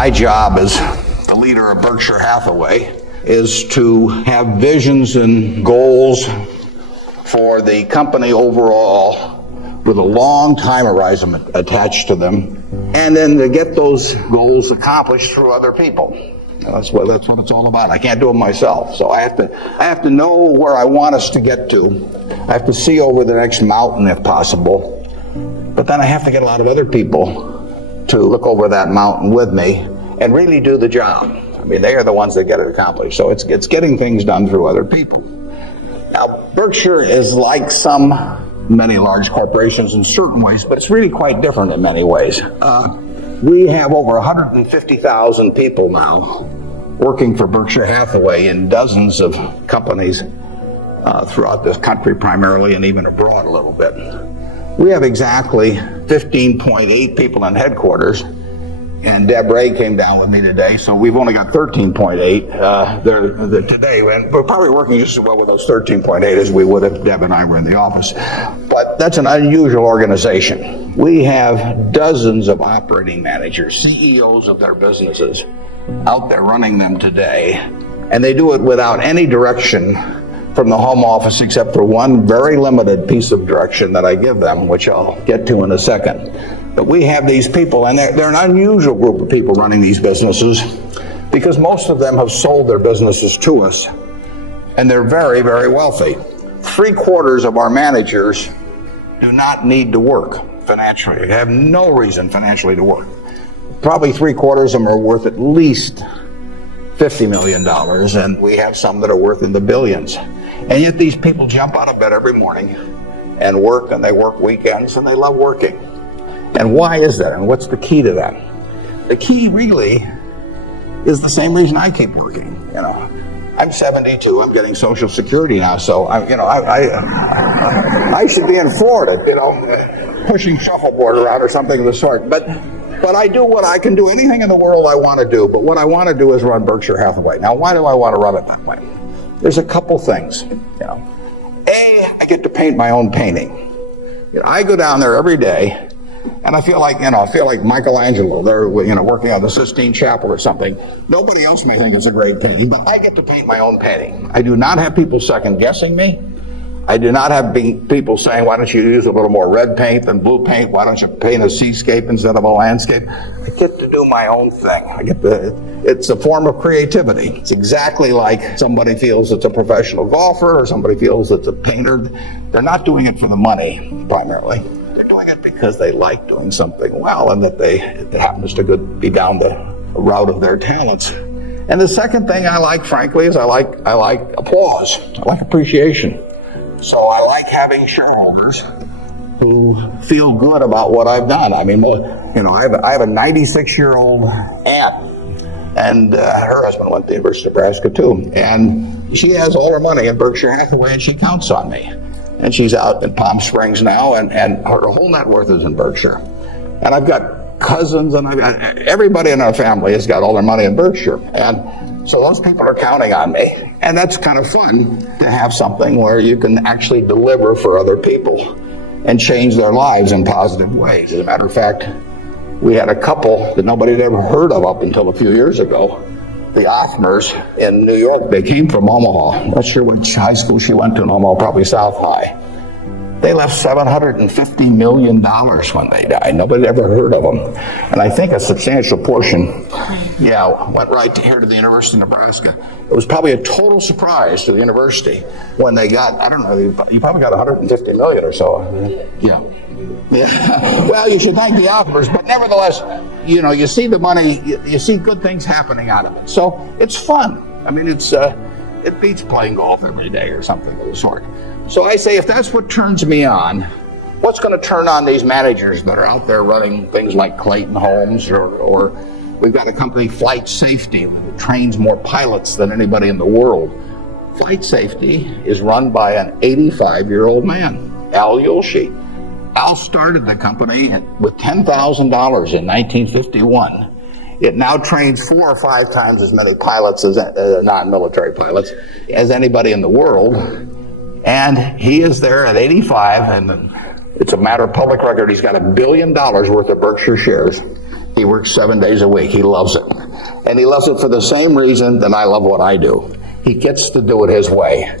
my job as the leader of Berkshire Hathaway is to have visions and goals for the company overall with a long time horizon attached to them, and then to get those goals accomplished through other people. That's what it's all about. I can't do it myself, so I have to know where I want us to get to. I have to see over the next mountain if possible, but then I have to get a lot of other people to look over that mountain with me and really do the job. I mean, they are the ones that get it accomplished. So it's getting things done through other people. Now, Berkshire is like many large corporations in certain ways, but it's really quite different in many ways. We have over 150,000 people now working for Berkshire Hathaway in dozens of companies throughout this country primarily, and even abroad a little bit. We have exactly 15.8 people in headquarters, and Deb Ray came down with me today, so we've only got 13.8 there today, and we're probably working just as well with those 13.8 as we would if Deb and I were in the office. But that's an unusual organization. We have dozens of operating managers, CEOs of their businesses, out there running them today, and they do it without any direction from the home office except for one very limited piece of direction that I give them, which I'll get to in a second. But we have these people, and they're an unusual group of people running these businesses because most of them have sold their businesses to us, and they're very, very wealthy. 3/4 of our managers do not need to work financially. They have no reason financially to work. Probably 3/4 of them are worth at least $50 million, and we have some that are worth in the billions. And yet these people jump out of bed every morning and work, and they work weekends, and they love working. And why is that? And what's the key to that? The key really is the same reason I keep working. You know, I'm 72. I'm getting Social Security now, so I should be in Florida, pushing shuffleboard around or something of the sort. But I do what I can do, anything in the world I want to do. But what I want to do is run Berkshire Hathaway. Now, why do I want to run it that way? There's a couple things. A, I get to paint my own painting. I go down there every day, and I feel like Michelangelo. They're working on the Sistine Chapel or something. Nobody else may think it's a great painting, but I get to paint my own painting. I do not have people second guessing me. I do not have people saying, why don't you use a little more red paint than blue paint? Why don't you paint a seascape instead of a landscape? I get to do my own thing. It's a form of creativity. It's exactly like somebody feels it's a professional golfer or somebody feels it's a painter. They're not doing it for the money, primarily. They're doing it because they like doing something well, and that it happens to be down the route of their talents. And the second thing I like, frankly, is I like applause. I like appreciation. So I like having shareholders who feel good about what I've done. I mean, I have a 96-year-old aunt, and her husband went to the University of Nebraska too. And she has all her money in Berkshire Hathaway, and she counts on me. And she's out in Palm Springs now, and her whole net worth is in Berkshire. And I've got cousins, and everybody in our family has got all their money in Berkshire. And so those people are counting on me. And that's kind of fun to have something where you can actually deliver for other people and change their lives in positive ways. As a matter of fact, we had a couple that nobody had ever heard of up until a few years ago. The Offners in New York. They came from Omaha. Not sure which high school she went to in Omaha, probably South High. They left $750 million when they died. Nobody had ever heard of them. And I think a substantial portion, went right here to the University of Nebraska. It was probably a total surprise to the university when they got, I don't know, you probably got $150 million or so. Yeah. Well, you should thank the Offners, but nevertheless, you see the money, you see good things happening out of it. So it's fun. I mean, it beats playing golf every day or something of the sort. So I say, if that's what turns me on, what's going to turn on these managers that are out there running things like Clayton Homes, or we've got a company, Flight Safety, that trains more pilots than anybody in the world. Flight Safety is run by an 85-year-old man, Al Yulshi. Al started the company with $10,000 in 1951. It now trains 4 or 5 times as many pilots as non-military pilots as anybody in the world. And he is there at 85, and it's a matter of public record. He's got $1 billion worth of Berkshire shares. He works 7 days a week. He loves it. And he loves it for the same reason that I love what I do. He gets to do it his way.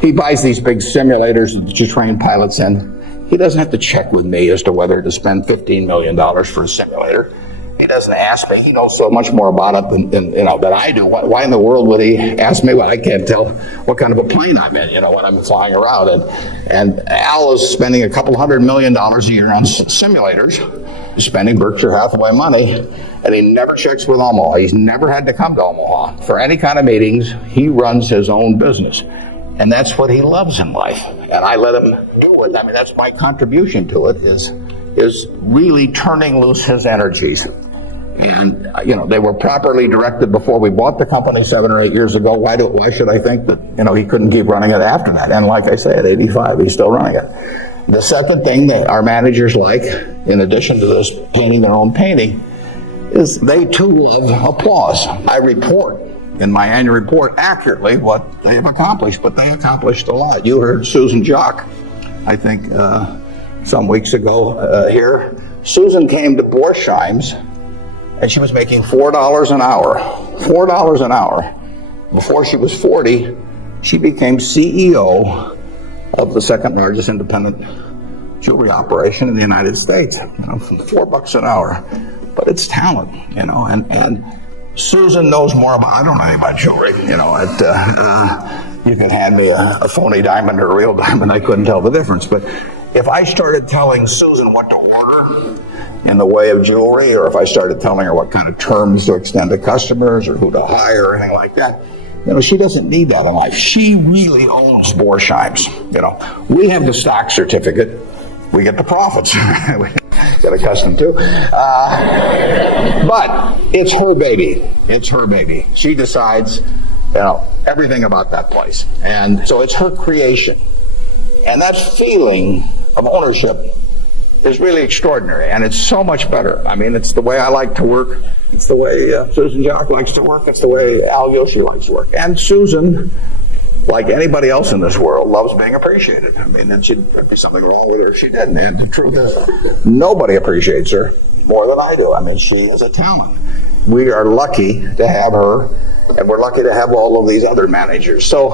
He buys these big simulators that you train pilots in. He doesn't have to check with me as to whether to spend $15 million for a simulator. He doesn't ask me. He knows so much more about it than I do. Why in the world would he ask me? Well, I can't tell what kind of a plane I'm in, when I'm flying around. And Al is spending a couple $100 million a year on simulators, spending Berkshire Hathaway money, and he never checks with Omaha. He's never had to come to Omaha for any kind of meetings. He runs his own business. And that's what he loves in life. And I let him do it. I mean, that's my contribution to it, is really turning loose his energies. And, they were properly directed before we bought the company 7 or 8 years ago. Why should I think that, he couldn't keep running it after that? And like I say, at 85, he's still running it. The second thing that our managers like, in addition to this painting their own painting, is they too love applause. I report in my annual report accurately what they have accomplished, but they accomplished a lot. You heard Susan Jock, I think, some weeks ago here. Susan came to Borsheim's, and she was making $4 an hour. $4 an hour. Before she was 40, she became CEO of the second largest independent jewelry operation in the United States. For $4 an hour. But it's talent, and Susan knows more about, I don't know anything about jewelry, you can hand me a phony diamond or a real diamond, I couldn't tell the difference. But if I started telling Susan what to order in the way of jewelry, or if I started telling her what kind of terms to extend to customers or who to hire or anything like that, she doesn't need that in life. She really owns Borsheim's. We have the stock certificate, we get the profits. Get accustomed to. But it's her baby. It's her baby. She decides, everything about that place. And so it's her creation. And that feeling of ownership is really extraordinary. And it's so much better. I mean, it's the way I like to work. It's the way Susan Jock likes to work. It's the way Al Yoshi likes to work. And Susan, like anybody else in this world, loves being appreciated. I mean, there'd be something wrong with her if she didn't. And the truth is, nobody appreciates her more than I do. I mean, she is a talent. We are lucky to have her, and we're lucky to have all of these other managers. So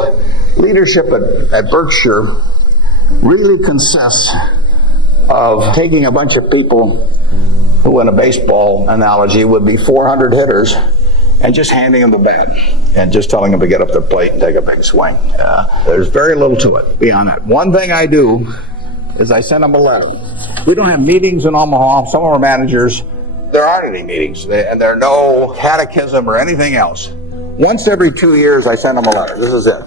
leadership at Berkshire really consists of taking a bunch of people who, in a baseball analogy, would be 400 hitters, and just handing them the bat and just telling them to get up their plate and take a big swing. There's very little to it beyond that. One thing I do is I send them a letter. We don't have meetings in Omaha. Some of our managers, there aren't any meetings, and there are no catechism or anything else. Once every 2 years, I send them a letter. This is it.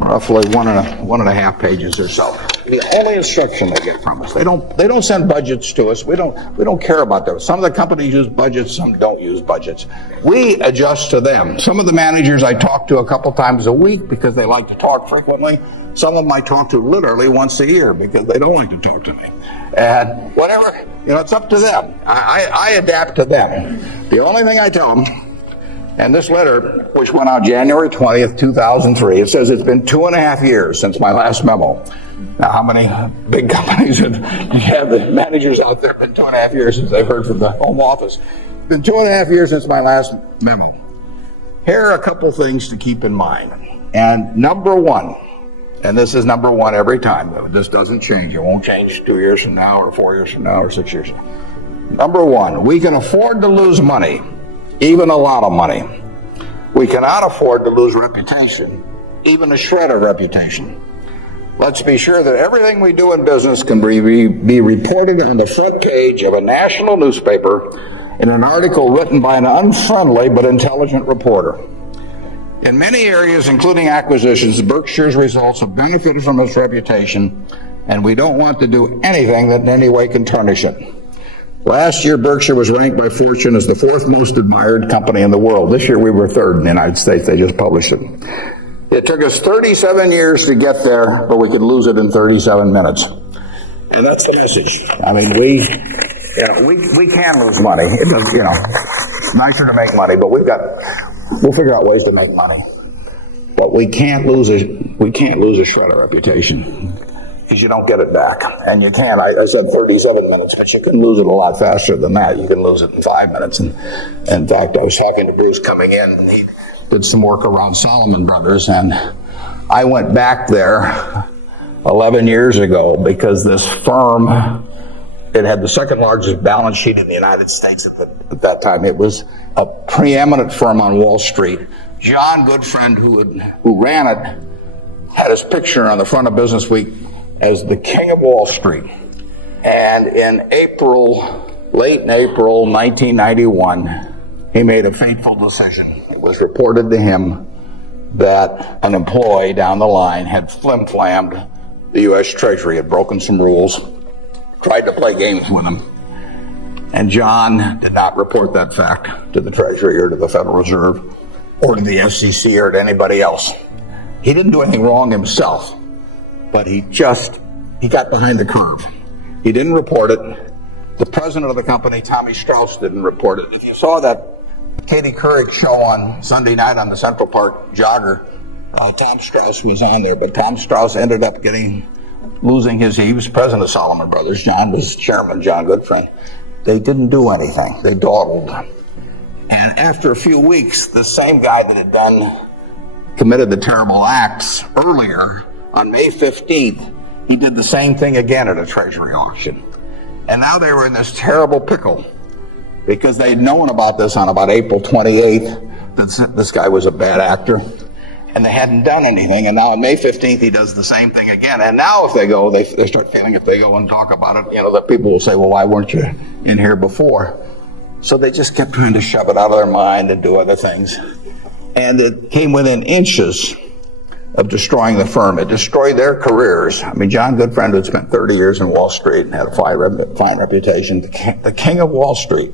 Roughly one and a half pages or so. The only instruction they get from us. They don't send budgets to us. We don't care about those. Some of the companies use budgets, some don't use budgets. We adjust to them. Some of the managers I talk to a couple times a week because they like to talk frequently. Some of them I talk to literally once a year because they don't like to talk to me. And whatever, it's up to them. I adapt to them. The only thing I tell them, and this letter, which went out January 20th, 2003, it says it's been 2.5 years since my last memo. Now, how many big companies have the managers out there been 2.5 years since they've heard from the home office? It's been 2.5 years since my last memo. Here are a couple things to keep in mind. And number one, and this is number one every time, this doesn't change. It won't change 2 years from now or 4 years from now or 6 years from now. Number one, we can afford to lose money. Even a lot of money. We cannot afford to lose reputation, even a shred of reputation. Let's be sure that everything we do in business can be reported on the front page of a national newspaper in an article written by an unfriendly but intelligent reporter. In many areas, including acquisitions, Berkshire's results have benefited from its reputation, and we don't want to do anything that in any way can tarnish it. Last year, Berkshire was ranked by Fortune as the 4th most admired company in the world. This year, we were 3rd in the United States. They just published it. It took us 37 years to get there, but we could lose it in 37 minutes. And that's the message. I mean, we can lose money. It's nicer to make money, but we'll figure out ways to make money. But we can't lose a shred of reputation. is you don't get it back. And you can. I said 37 minutes, but you can lose it a lot faster than that. You can lose it in 5 minutes. And in fact, I was talking to Bruce coming in, and he did some work around Salomon Brothers, and I went back there 11 years ago because this firm, it had the second largest balance sheet in the United States at that time. It was a preeminent firm on Wall Street. John Goodfriend, who ran it, had his picture on the front of Business Week as the king of Wall Street. And in late in April 1991, he made a fateful decision. It was reported to him that an employee down the line had flim-flammed the U.S. Treasury, had broken some rules, tried to play games with him. And John did not report that fact to the Treasury or to the Federal Reserve or to the SEC or to anybody else. He didn't do anything wrong himself, but he got behind the curve. He didn't report it. The president of the company, Tommy Strauss, didn't report it. If you saw that Katie Couric show on Sunday night on the Central Park Jogger, Tom Strauss was on there, but Tom Strauss ended up losing he was president of Salomon Brothers. John was chairman, John Goodfriend. They didn't do anything. They dawdled. And after a few weeks, the same guy that had committed the terrible acts earlier, on May 15th, he did the same thing again at a Treasury auction. And now they were in this terrible pickle because they'd known about this on about April 28th, that this guy was a bad actor, and they hadn't done anything. And now on May 15th, he does the same thing again. And now if they go, they start feeling if they go and talk about it, that people will say, well, why weren't you in here before? So they just kept trying to shove it out of their mind and do other things. And it came within inches of destroying the firm. It destroyed their careers. I mean, John Goodfriend had spent 30 years in Wall Street and had a fine reputation. The king of Wall Street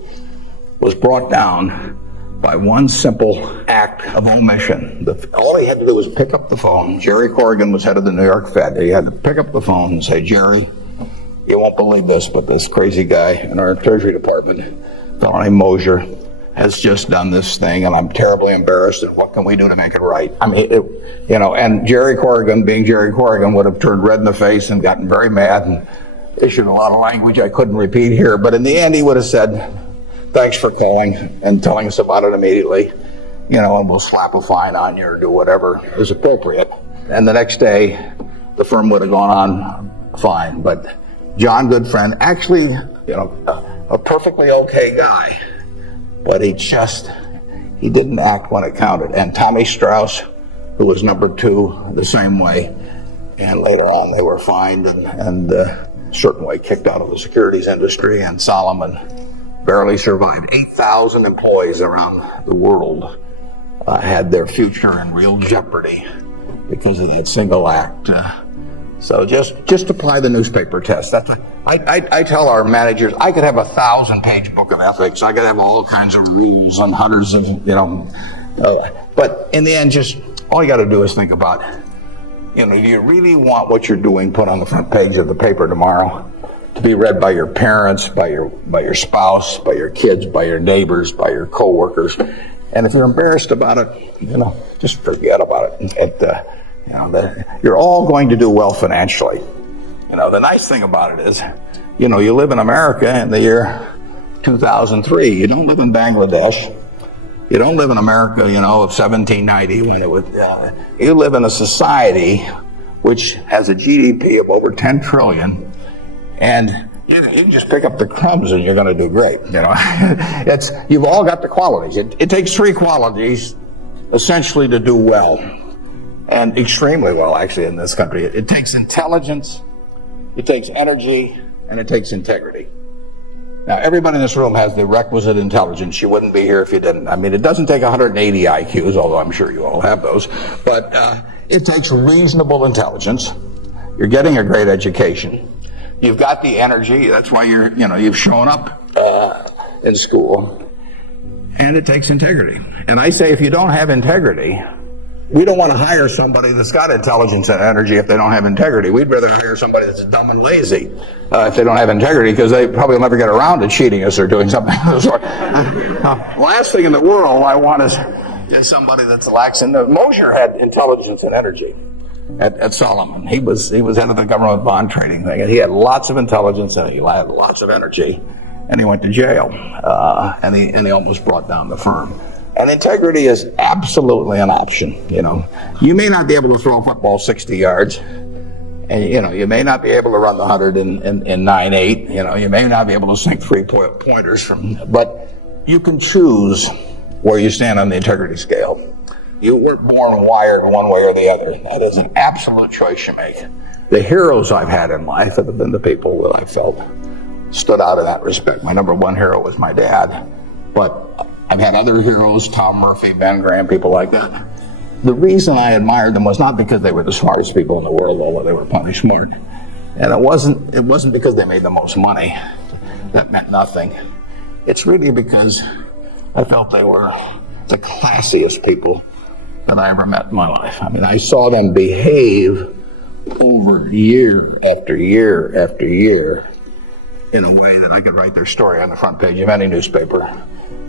was brought down by one simple act of omission. All he had to do was pick up the phone. Jerry Corrigan was head of the New York Fed. He had to pick up the phone and say, Jerry, you won't believe this, but this crazy guy in our Treasury Department, a fellow named Mosier, has just done this thing, and I'm terribly embarrassed, and what can we do to make it right? I mean, and Jerry Corrigan, being Jerry Corrigan, would have turned red in the face and gotten very mad and issued a lot of language I couldn't repeat here, but in the end, he would have said, thanks for calling and telling us about it immediately, and we'll slap a fine on you or do whatever is appropriate. And the next day, the firm would have gone on fine, but John Goodfriend, actually, a perfectly okay guy, but he didn't act when it counted. And Tommy Strauss, who was number 2, the same way. And later on, they were fined and certain way kicked out of the securities industry. And Salomon barely survived. 8,000 employees around the world had their future in real jeopardy because of that single act. So just apply the newspaper test. I tell our managers, I could have a 1,000-page book of ethics. I could have all kinds of rules and hundreds of, but in the end, just all you got to do is think about, do you really want what you're doing put on the front page of the paper tomorrow to be read by your parents, by your spouse, by your kids, by your neighbors, by your coworkers? And if you're embarrassed about it, just forget about it. You're all going to do well financially. The nice thing about it is, you live in America in the year 2003. You don't live in Bangladesh. You don't live in America, of 1790 when it was. You live in a society which has a GDP of over 10 trillion, and you can just pick up the crumbs and you're going to do great. You've all got the qualities. It takes 3 qualities essentially to do well. And extremely well, actually, in this country. It takes intelligence, it takes energy, and it takes integrity. Now, everybody in this room has the requisite intelligence. You wouldn't be here if you didn't. I mean, it doesn't take 180 IQs, although I'm sure you all have those. But it takes reasonable intelligence. You're getting a great education. You've got the energy. That's why you've shown up in school. And it takes integrity. And I say if you don't have integrity, we don't want to hire somebody that's got intelligence and energy if they don't have integrity. We'd rather hire somebody that's dumb and lazy if they don't have integrity, because they probably will never get around to cheating us or doing something of the sort. Last thing in the world I want is somebody that's lacks in. Mosier had intelligence and energy. at Solomon. He was head of the government bond trading thing, and he had lots of intelligence and he had lots of energy, and he went to jail, and he almost brought down the firm. And integrity is absolutely an option. You may not be able to throw a football 60 yards, and you may not be able to run the 100 in 9.8. You may not be able to sink 3-pointers but you can choose where you stand on the integrity scale. You weren't born wired one way or the other. That is an absolute choice you make. The heroes I've had in life have been the people that I felt stood out in that respect. My number one hero was my dad, but I've had other heroes, Tom Murphy, Ben Graham, people like that. The reason I admired them was not because they were the smartest people in the world, although they were plenty smart. And it wasn't because they made the most money. That meant nothing. It's really because I felt they were the classiest people that I ever met in my life. I mean, I saw them behave over year after year after year in a way that I could write their story on the front page of any newspaper,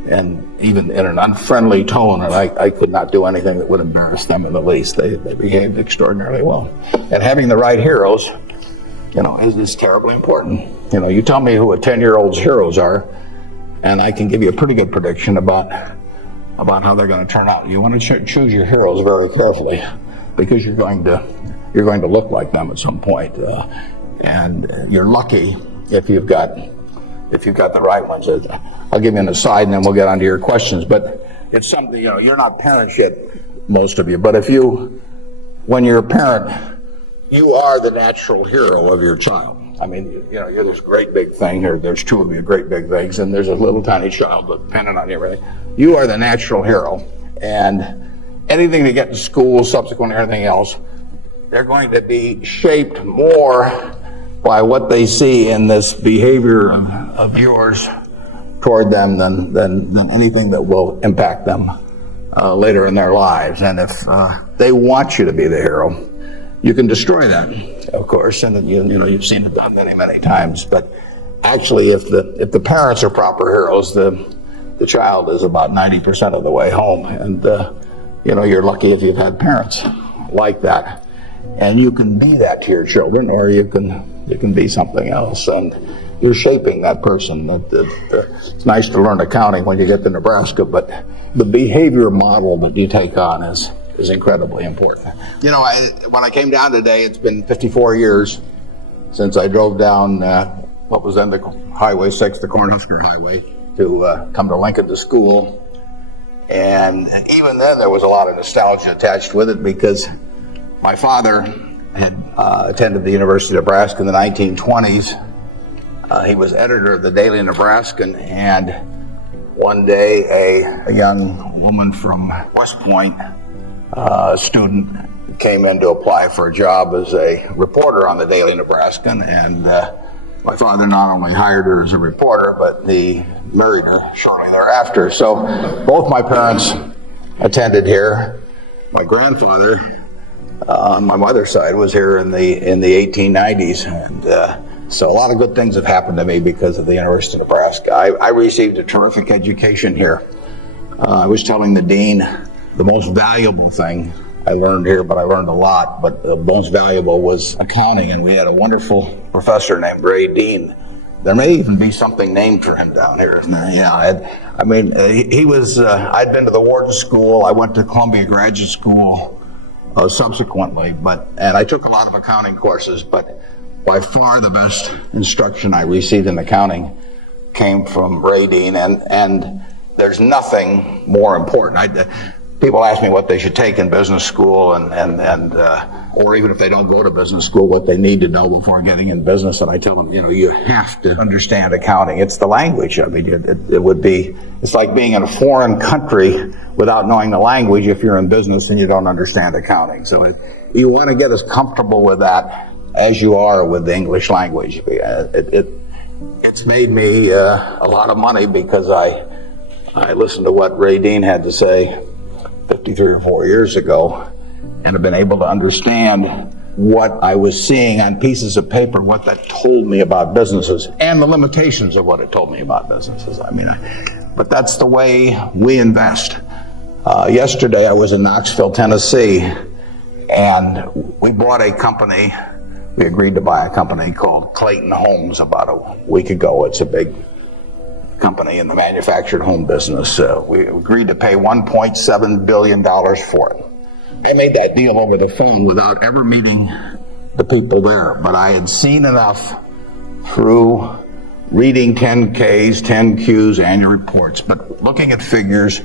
and even in an unfriendly tone, and I could not do anything that would embarrass them in the least. They behaved extraordinarily well. And having the right heroes, is terribly important. You tell me who a 10-year-old's heroes are, and I can give you a pretty good prediction about how they're going to turn out. You want to choose your heroes very carefully, because you're going to look like them at some point, and you're lucky if you've got the right ones. I'll give you an aside, and then we'll get on to your questions. But it's something, you're not parents yet, most of you. But when you're a parent, you are the natural hero of your child. I mean, you're this great big thing, or there's two of you great big things, and there's a little tiny child dependent on you, everything. You are the natural hero, and anything they get in school, subsequent everything else, they're going to be shaped more by what they see in this behavior of yours toward them than anything that will impact them later in their lives. And if they want you to be the hero, you can destroy that, of course, and you've seen it done many, many times. But actually, if the parents are proper heroes, the child is about 90% of the way home, and you're lucky if you've had parents like that. And you can be that to your children, or you can be something else, and you're shaping that person. It's nice to learn accounting when you get to Nebraska, but the behavior model that you take on is incredibly important. When I came down today, it's been 54 years since I drove down what was then the Highway 6, the Cornhusker Highway, to come to Lincoln to school. And even then, there was a lot of nostalgia attached with it, because my father had attended the University of Nebraska in the 1920s. He was editor of the Daily Nebraskan, and one day a young woman from West Point, a student, came in to apply for a job as a reporter on the Daily Nebraskan, and my father not only hired her as a reporter, but he married her shortly thereafter. So both my parents attended here. My grandfather on my mother's side was here in the 1890s, and so a lot of good things have happened to me because of the University of Nebraska. I received a terrific education here. I was telling the dean the most valuable thing I learned here, but I learned a lot, but the most valuable was accounting, and we had a wonderful professor named Ray Dean. There may even be something named for him down here, isn't there? Yeah, he was, I'd been to the Wharton School, I went to Columbia Graduate School subsequently, and I took a lot of accounting courses, but by far the best instruction I received in accounting came from Ray Dean, and there's nothing more important. People ask me what they should take in business school, and or even if they don't go to business school, what they need to know before getting in business. And I tell them, you have to understand accounting. It's the language. I mean, it's like being in a foreign country without knowing the language if you're in business and you don't understand accounting. So you want to get as comfortable with that as you are with the English language. It's made me a lot of money, because I listened to what Ray Dean had to say 53 or 4 years ago, and have been able to understand what I was seeing on pieces of paper, what that told me about businesses, and the limitations of what it told me about businesses. But that's the way we invest. Yesterday I was in Knoxville, Tennessee, And we bought a company. We agreed to buy a company called Clayton Homes about a week ago. It's a big company in the manufactured home business. We agreed to pay $1.7 billion for it. I made that deal over the phone without ever meeting the people there, but I had seen enough through reading 10Ks, 10Qs, annual reports, but looking at figures,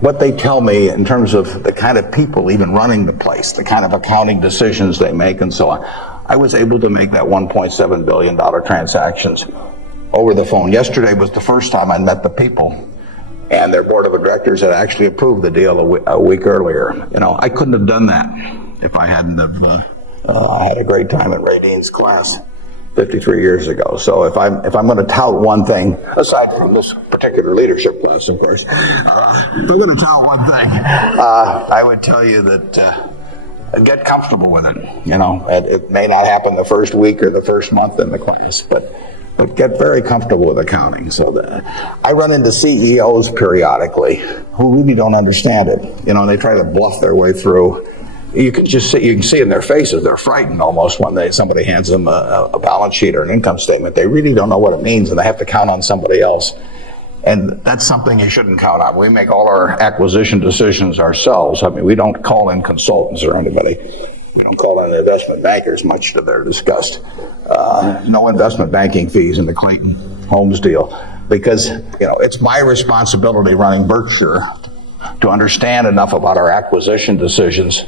what they tell me in terms of the kind of people even running the place, the kind of accounting decisions they make and so on. I was able to make that $1.7 billion transactions over the phone. Yesterday was the first time I met the people, and their board of directors had actually approved the deal a week earlier. You know, I couldn't have done that if I hadn't have I had a great time at Ray Dean's class 53 years ago. So if I'm going to tout one thing, aside from this particular leadership class, of course, if I'm going to tout one thing, I would tell you that get comfortable with it. You know, it may not happen the first week or the first month in the class, but get very comfortable with accounting. So that I run into CEOs periodically who really don't understand it. You know, they try to bluff their way through. You can see in their faces, they're frightened almost when somebody hands them a balance sheet or an income statement. They really don't know what it means, and they have to count on somebody else. And that's something you shouldn't count on. We make all our acquisition decisions ourselves. I mean, we don't call in consultants or anybody. We don't call in investment bankers, much to their disgust. No investment banking fees in the Clayton Homes deal, because it's my responsibility running Berkshire to understand enough about our acquisition decisions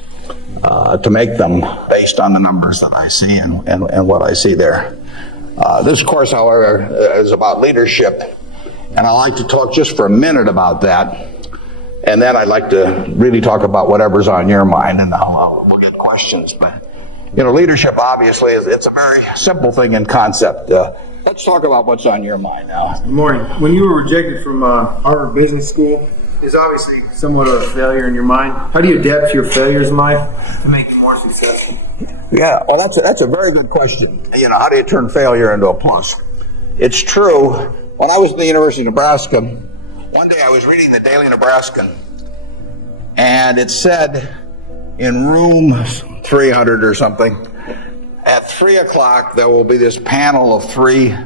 to make them based on the numbers that I see and what I see there. This course, however, is about leadership, and I'd like to talk just for a minute about that, and then I'd like to really talk about whatever's on your mind, and we'll get questions. But leadership obviously it's a very simple thing in concept. Let's talk about what's on your mind now. Good morning. When you were rejected from Harvard Business School, is obviously somewhat of a failure in your mind. How do you adapt to your failures in life to make you more successful? Yeah, well, that's a very good question. How do you turn failure into a plus? It's true. When I was at the University of Nebraska, one day I was reading the Daily Nebraskan, and it said in room 300 or something, at 3 o'clock there will be this panel of 3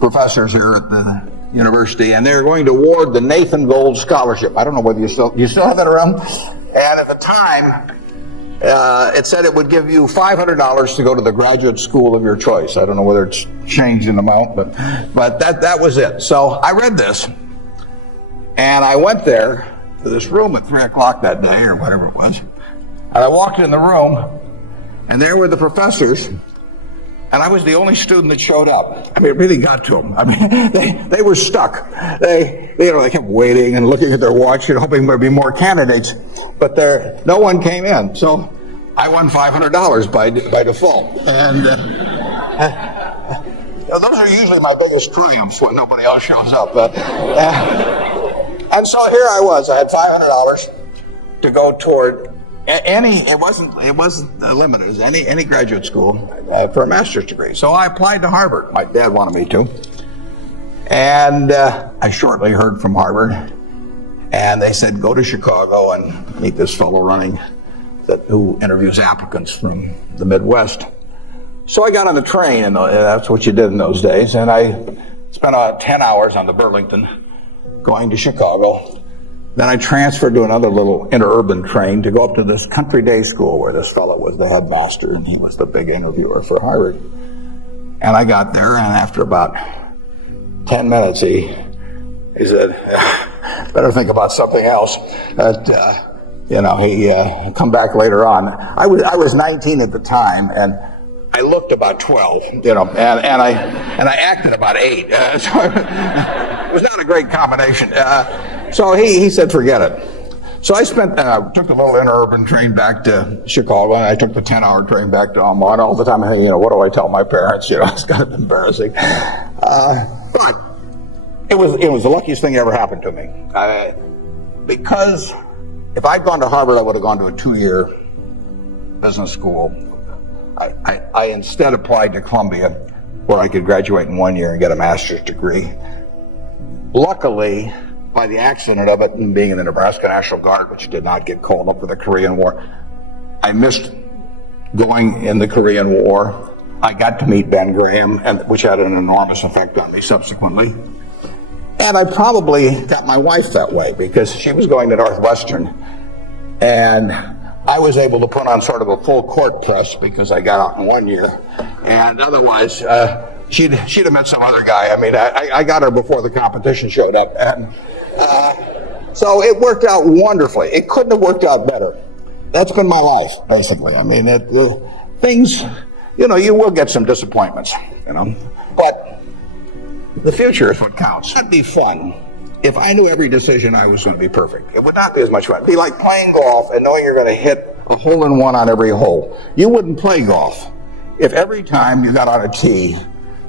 professors here at the university, and they're going to award the Nathan Gold Scholarship. I don't know whether you still have that around. And at the time, it said it would give you $500 to go to the graduate school of your choice. I don't know whether it's changed in amount, but that was it. So I read this, and I went there to this room at 3 o'clock that day or whatever it was, and I walked in the room, and there were the professors. And I was the only student that showed up. I mean, it really got to them. I mean, they were stuck. They kept waiting and looking at their watch and hoping there'd be more candidates, but no one came in. So I won $500 by default. And those are usually my biggest triumphs when nobody else shows up. And so here I was. I had $500 to go toward it wasn't limited. It was any graduate school for a master's degree. So I applied to Harvard. My dad wanted me to. And I shortly heard from Harvard, and they said, go to Chicago and meet this fellow who interviews applicants from the Midwest. So I got on the train, and that's what you did in those days, and I spent about 10 hours on the Burlington going to Chicago. Then I transferred to another little interurban train to go up to this country day school where this fellow was the headmaster, and he was the big interviewer for Harvard. And I got there, and after about 10 minutes, he said, better think about something else. He come back later on. I was 19 at the time, and I looked about 12, and I acted about 8. So it was not a great combination. So he said, forget it. So I took the little interurban train back to Chicago, and I took the 10-hour train back to Omaha. And all the time, what do I tell my parents? It's kind of embarrassing. But it was the luckiest thing that ever happened to me. Because if I'd gone to Harvard, I would have gone to a 2-year business school. I instead applied to Columbia, where I could graduate in 1 year and get a master's degree. Luckily, by the accident of it and being in the Nebraska National Guard, which did not get called up for the Korean War, I missed going in the Korean War. I got to meet Ben Graham, which had an enormous effect on me subsequently. And I probably got my wife that way because she was going to Northwestern. And I was able to put on sort of a full court press because I got out in 1 year. And otherwise, she'd have met some other guy. I mean, I got her before the competition showed up. And so it worked out wonderfully. It couldn't have worked out better. That's been my life, basically. I mean, things, you will get some disappointments, but the future is what counts. It'd be fun if I knew every decision I was going to be perfect. It would not be as much fun. It'd be like playing golf and knowing you're going to hit a hole-in-one on every hole. You wouldn't play golf if every time you got on a tee,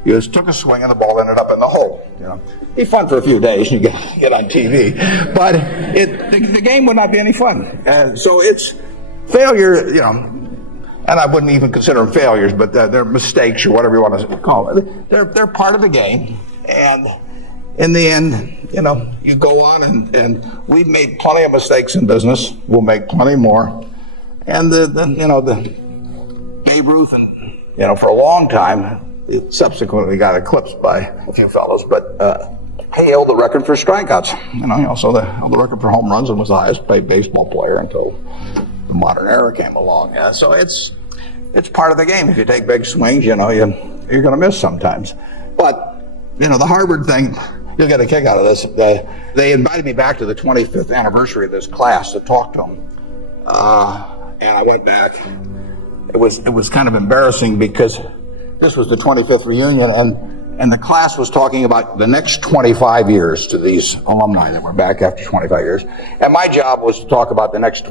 you just took a swing and the ball ended up in the hole. It'd be fun for a few days and you get on TV, but the game would not be any fun. So it's failure, and I wouldn't even consider them failures, but they're mistakes or whatever you want to call it. They're part of the game, and in the end, you go on, and we've made plenty of mistakes in business. We'll make plenty more, and the Babe Ruth, and for a long time, it subsequently got eclipsed by a few fellows, but he held the record for strikeouts. Also the record for home runs and was the highest paid baseball player until the modern era came along. So it's part of the game. If you take big swings, you're going to miss sometimes. But the Harvard thing, you'll get a kick out of this. They invited me back to the 25th anniversary of this class to talk to them, and I went back. It was kind of embarrassing because this was the 25th reunion, and the class was talking about the next 25 years to these alumni that were back after 25 years. And my job was to talk about the next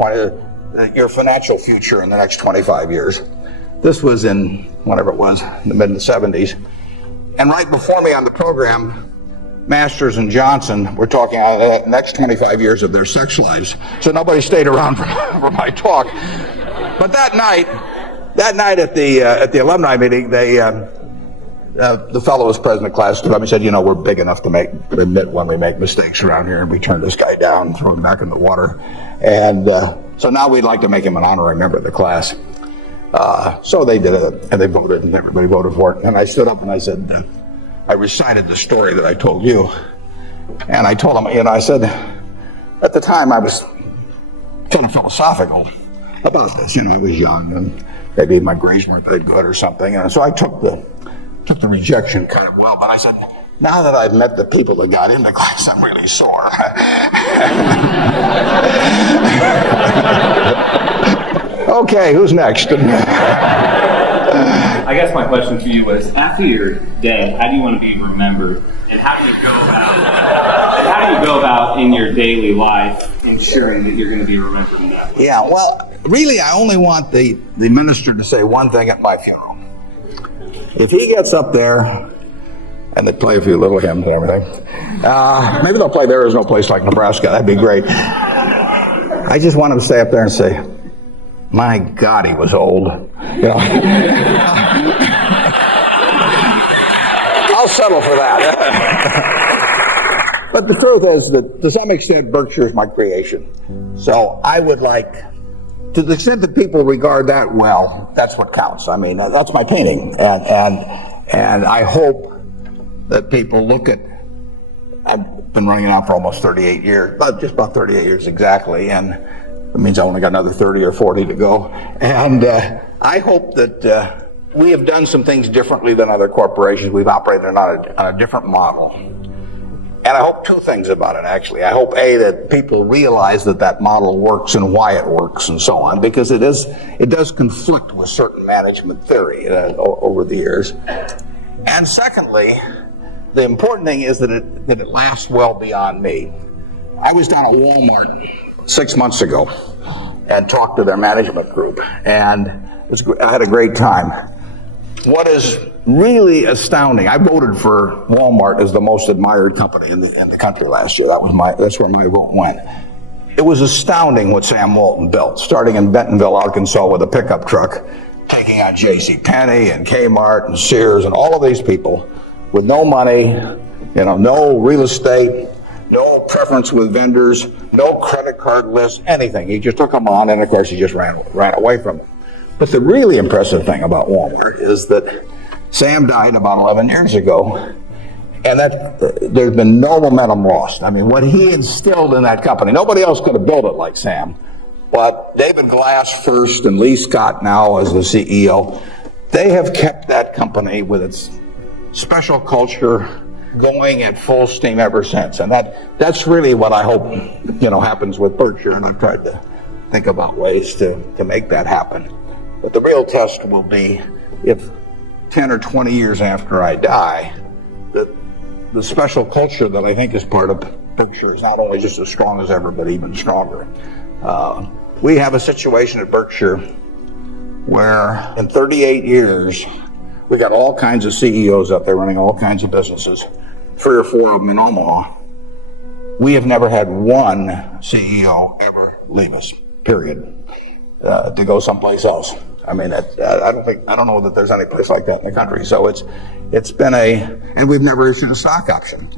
your financial future in the next 25 years. This was in, whatever it was, in the mid-70s. And right before me on the program, Masters and Johnson were talking about the next 25 years of their sex lives. So nobody stayed around for my talk. But that night at the alumni meeting, the fellow who was president of class stood up and said, we're big enough to admit when we make mistakes around here, and we turn this guy down, throw him back in the water. And so now we'd like to make him an honorary member of the class. So they did it, and they voted, and everybody voted for it. And I stood up and I said, I recited the story that I told you. And I told him, I said, at the time I was kind of philosophical about this. I was young, and maybe my grades weren't that good or something. And so I took the rejection kind of well, but I said, now that I've met the people that got into class, I'm really sore. Okay, who's next? I guess my question to you was, after you're dead, how do you want to be remembered? And how do you go about in your daily life ensuring that you're going to be remembered in that way? Yeah, well, really, I only want the minister to say one thing at my funeral. If he gets up there, and they play a few little hymns and everything, maybe they'll play There Is No Place Like Nebraska. That'd be great. I just want him to stay up there and say, my God, he was old. I'll settle for that. But the truth is that, to some extent, Berkshire is my creation. So I would like, to the extent that people regard that well, that's what counts. I mean, that's my painting. And I hope that people look at, I've been running it out for almost 38 years, just about 38 years exactly, and it means I only got another 30 or 40 to go. And I hope that we have done some things differently than other corporations. We've operated on a different model. And I hope two things about it, actually. I hope, A, that people realize that model works and why it works and so on, because it does conflict with certain management theory over the years. And secondly, the important thing is that it lasts well beyond me. I was down at Walmart 6 months ago and talked to their management group, and I had a great time. What is really astounding, I voted for Walmart as the most admired company in the country last year. That's where my vote went. It was astounding what Sam Walton built, starting in Bentonville, Arkansas with a pickup truck, taking on JCPenney and Kmart and Sears and all of these people with no money, no real estate, no preference with vendors, no credit card list, anything. He just took them on, and of course he just ran away from them. But the really impressive thing about Walmart is that Sam died about 11 years ago, and that there's been no momentum lost. I mean, what he instilled in that company, nobody else could have built it like Sam. But David Glass first and Lee Scott now as the CEO, they have kept that company with its special culture going at full steam ever since. And that's really what I hope, happens with Berkshire. And I've tried to think about ways to make that happen. But the real test will be if 10 or 20 years after I die, that the special culture that I think is part of Berkshire is not only just as strong as ever, but even stronger. We have a situation at Berkshire where in 38 years, we got all kinds of CEOs up there running all kinds of businesses, 3 or 4 of them in Omaha. We have never had one CEO ever leave us, period, to go someplace else. I mean, I don't know that there's any place like that in the country. So it's been and we've never issued a stock option.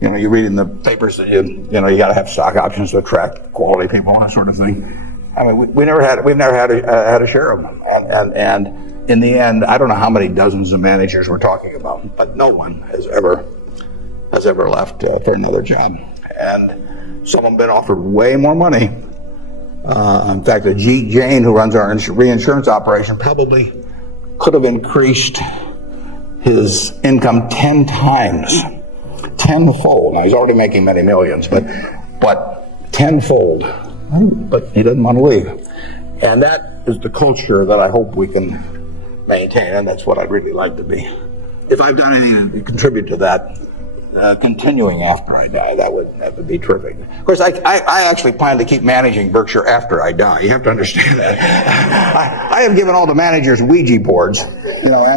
You read in the papers that you got to have stock options to attract quality people and that sort of thing. I mean, we've never had a share of them. And in the end, I don't know how many dozens of managers we're talking about, but no one has ever left for another job. And some have been offered way more money. In fact, Ajit Jain, who runs our reinsurance operation, probably could have increased his income 10 times, tenfold. Now, he's already making many millions, but tenfold. But he doesn't want to leave. And that is the culture that I hope we can maintain, and that's what I'd really like to be. If I've done anything to contribute to that, continuing after I die, that would be terrific. Of course, I actually plan to keep managing Berkshire after I die. You have to understand that. I have given all the managers Ouija boards, and I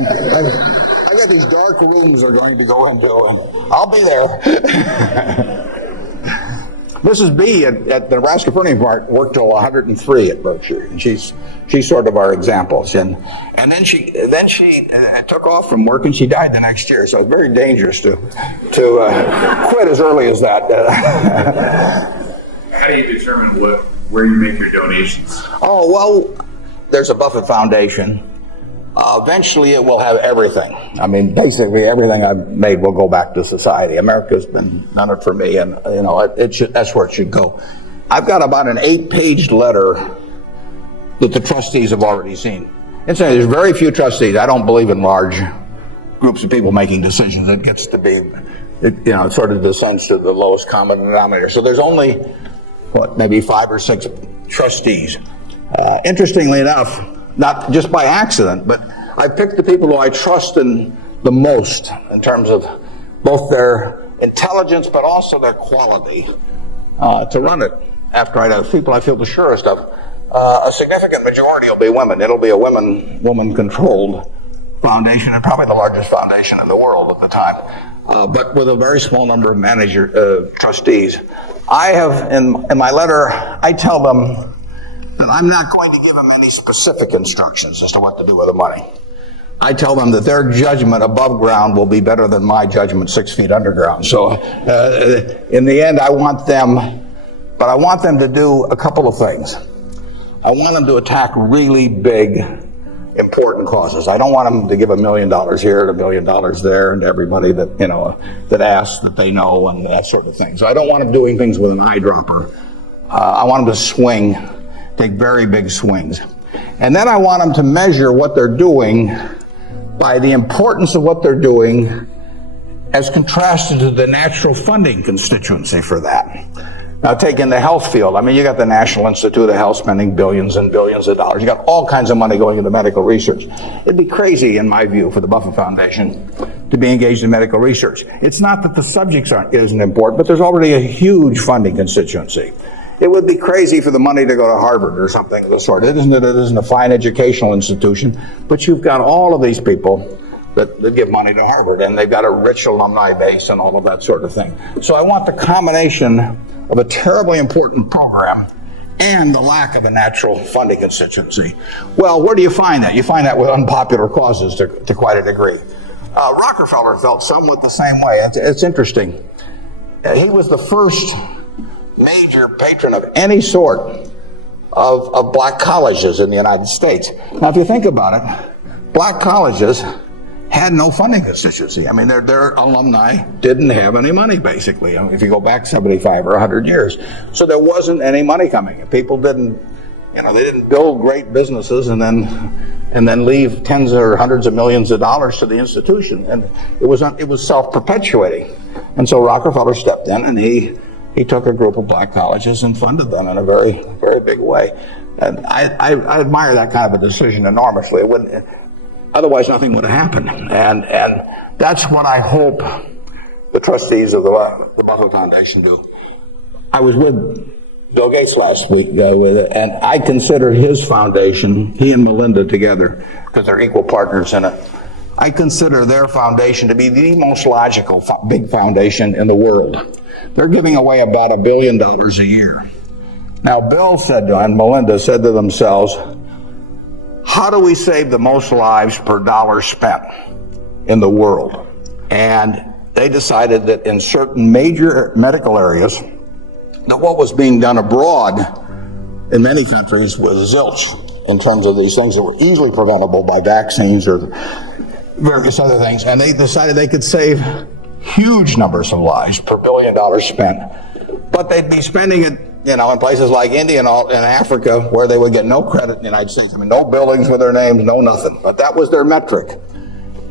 got these dark rooms they're going to go into, and I'll be there. Mrs. B at the Nebraska Printing Mart worked till 103 at Berkshire, and she's sort of our examples. And then she took off from work and she died the next year. So it's very dangerous to quit as early as that. How do you determine where you make your donations? Oh, well, there's a Buffett Foundation. Eventually it will have everything. I mean, basically everything I've made will go back to society. America's done it for me, and that's where it should go. I've got about an 8-page letter that the trustees have already seen. Incidentally, there's very few trustees. I don't believe in large groups of people making decisions. It gets to be, it sort of descends to the lowest common denominator. So there's only, maybe 5 or 6 trustees. Interestingly enough, not just by accident, but I picked the people who I trust in the most in terms of both their intelligence but also their quality to run it after I die. The people I feel the surest of. A significant majority will be women. It'll be a woman-controlled foundation, and probably the largest foundation in the world at the time, but with a very small number of trustees. I have, in my letter, I tell them that I'm not going to give them any specific instructions as to what to do with the money. I tell them that their judgment above ground will be better than my judgment 6 feet underground. So in the end, I want them to do a couple of things. I want them to attack really big, important causes. I don't want them to give $1 million here and $1 million there and everybody that, that asks that they know and that sort of thing. So I don't want them doing things with an eyedropper. I want them to take very big swings. And then I want them to measure what they're doing by the importance of what they're doing as contrasted to the natural funding constituency for that. Now, take in the health field. I mean, you got the National Institute of Health spending billions and billions of dollars. You got all kinds of money going into medical research. It'd be crazy, in my view, for the Buffett Foundation to be engaged in medical research. It's not that the subjects isn't important, but there's already a huge funding constituency. It would be crazy for the money to go to Harvard or something of the sort. It isn't a fine educational institution, but you've got all of these people that give money to Harvard, and they've got a rich alumni base and all of that sort of thing. So I want the combination of a terribly important program and the lack of a natural funding constituency. Well, where do you find that? You find that with unpopular causes to quite a degree. Rockefeller felt somewhat the same way. It's interesting. he was the first major patron of any sort of black colleges in the United States. Now, if you think about it, black colleges had no funding constituency. I mean, their alumni didn't have any money, basically, if you go back 75 or 100 years. So there wasn't any money coming. People didn't, they didn't build great businesses and then leave tens or hundreds of millions of dollars to the institution. And it was self-perpetuating. And so Rockefeller stepped in, and he took a group of black colleges and funded them in a very, very big way. And I admire that kind of a decision enormously. It wouldn't, otherwise, nothing would have happened. And that's what I hope the trustees of the Buffett Foundation do. I was with Bill Gates last week and I consider his foundation, he and Melinda together, because they're equal partners in it, I consider their foundation to be the most logical big foundation in the world. They're giving away about $1 billion a year. Now, Bill said to, and Melinda said to themselves, how do we save the most lives per dollar spent in the world? And they decided that in certain major medical areas, that what was being done abroad in many countries was zilch in terms of these things that were easily preventable by vaccines or various other things. And they decided they could save huge numbers of lives per $1 billion spent. But they'd be spending it, in places like India and Africa, where they would get no credit in the United States. I mean, no buildings with their names, no nothing. But that was their metric.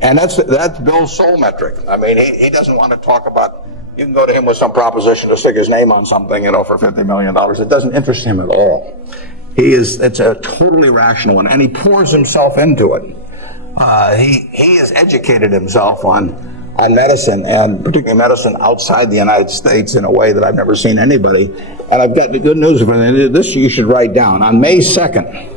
And that's Bill's sole metric. I mean, he doesn't want to talk about, you can go to him with some proposition to stick his name on something, for $50 million. It doesn't interest him at all. It's a totally rational one, and he pours himself into it. He has educated himself on medicine, and particularly medicine outside the United States, in a way that I've never seen anybody. And I've got the good news for you. This you should write down. On May 2nd,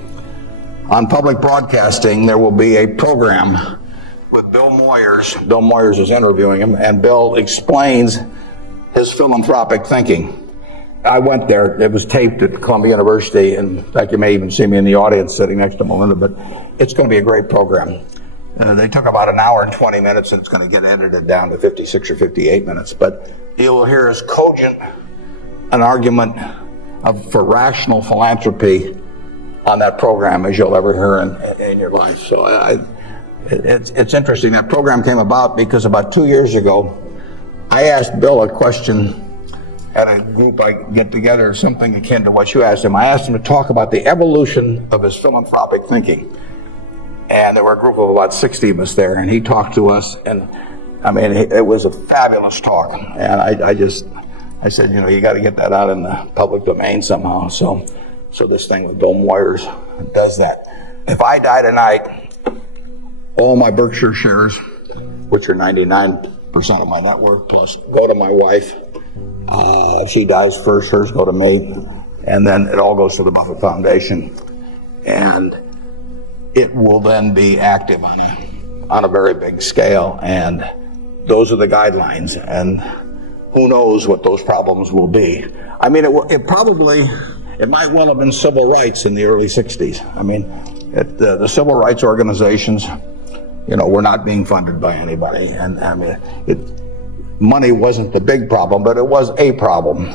on public broadcasting, there will be a program with Bill Moyers. Bill Moyers is interviewing him, and Bill explains his philanthropic thinking. I went there. It was taped at Columbia University. In fact, you may even see me in the audience sitting next to Melinda, but it's going to be a great program. They took about an hour and 20 minutes, and it's going to get edited down to 56 or 58 minutes. But you'll hear as cogent an argument for rational philanthropy on that program as you'll ever hear in your life. So it's interesting. That program came about because about 2 years ago, I asked Bill a question at a group I get together, something akin to what you asked him. I asked him to talk about the evolution of his philanthropic thinking. And there were a group of about 60 of us there, and he talked to us, and I mean, it was a fabulous talk. And I said, you got to get that out in the public domain somehow. So this thing with Bill Moyers does that. If I die tonight, all my Berkshire shares, which are 99% of my net worth plus, go to my wife. If she dies first, hers go to me, and then it all goes to the Buffett Foundation. And it will then be active on a very big scale, and those are the guidelines, and who knows what those problems will be. I mean, it might well have been civil rights in the early 60s. I mean, the civil rights organizations, were not being funded by anybody, and I mean, money wasn't the big problem, but it was a problem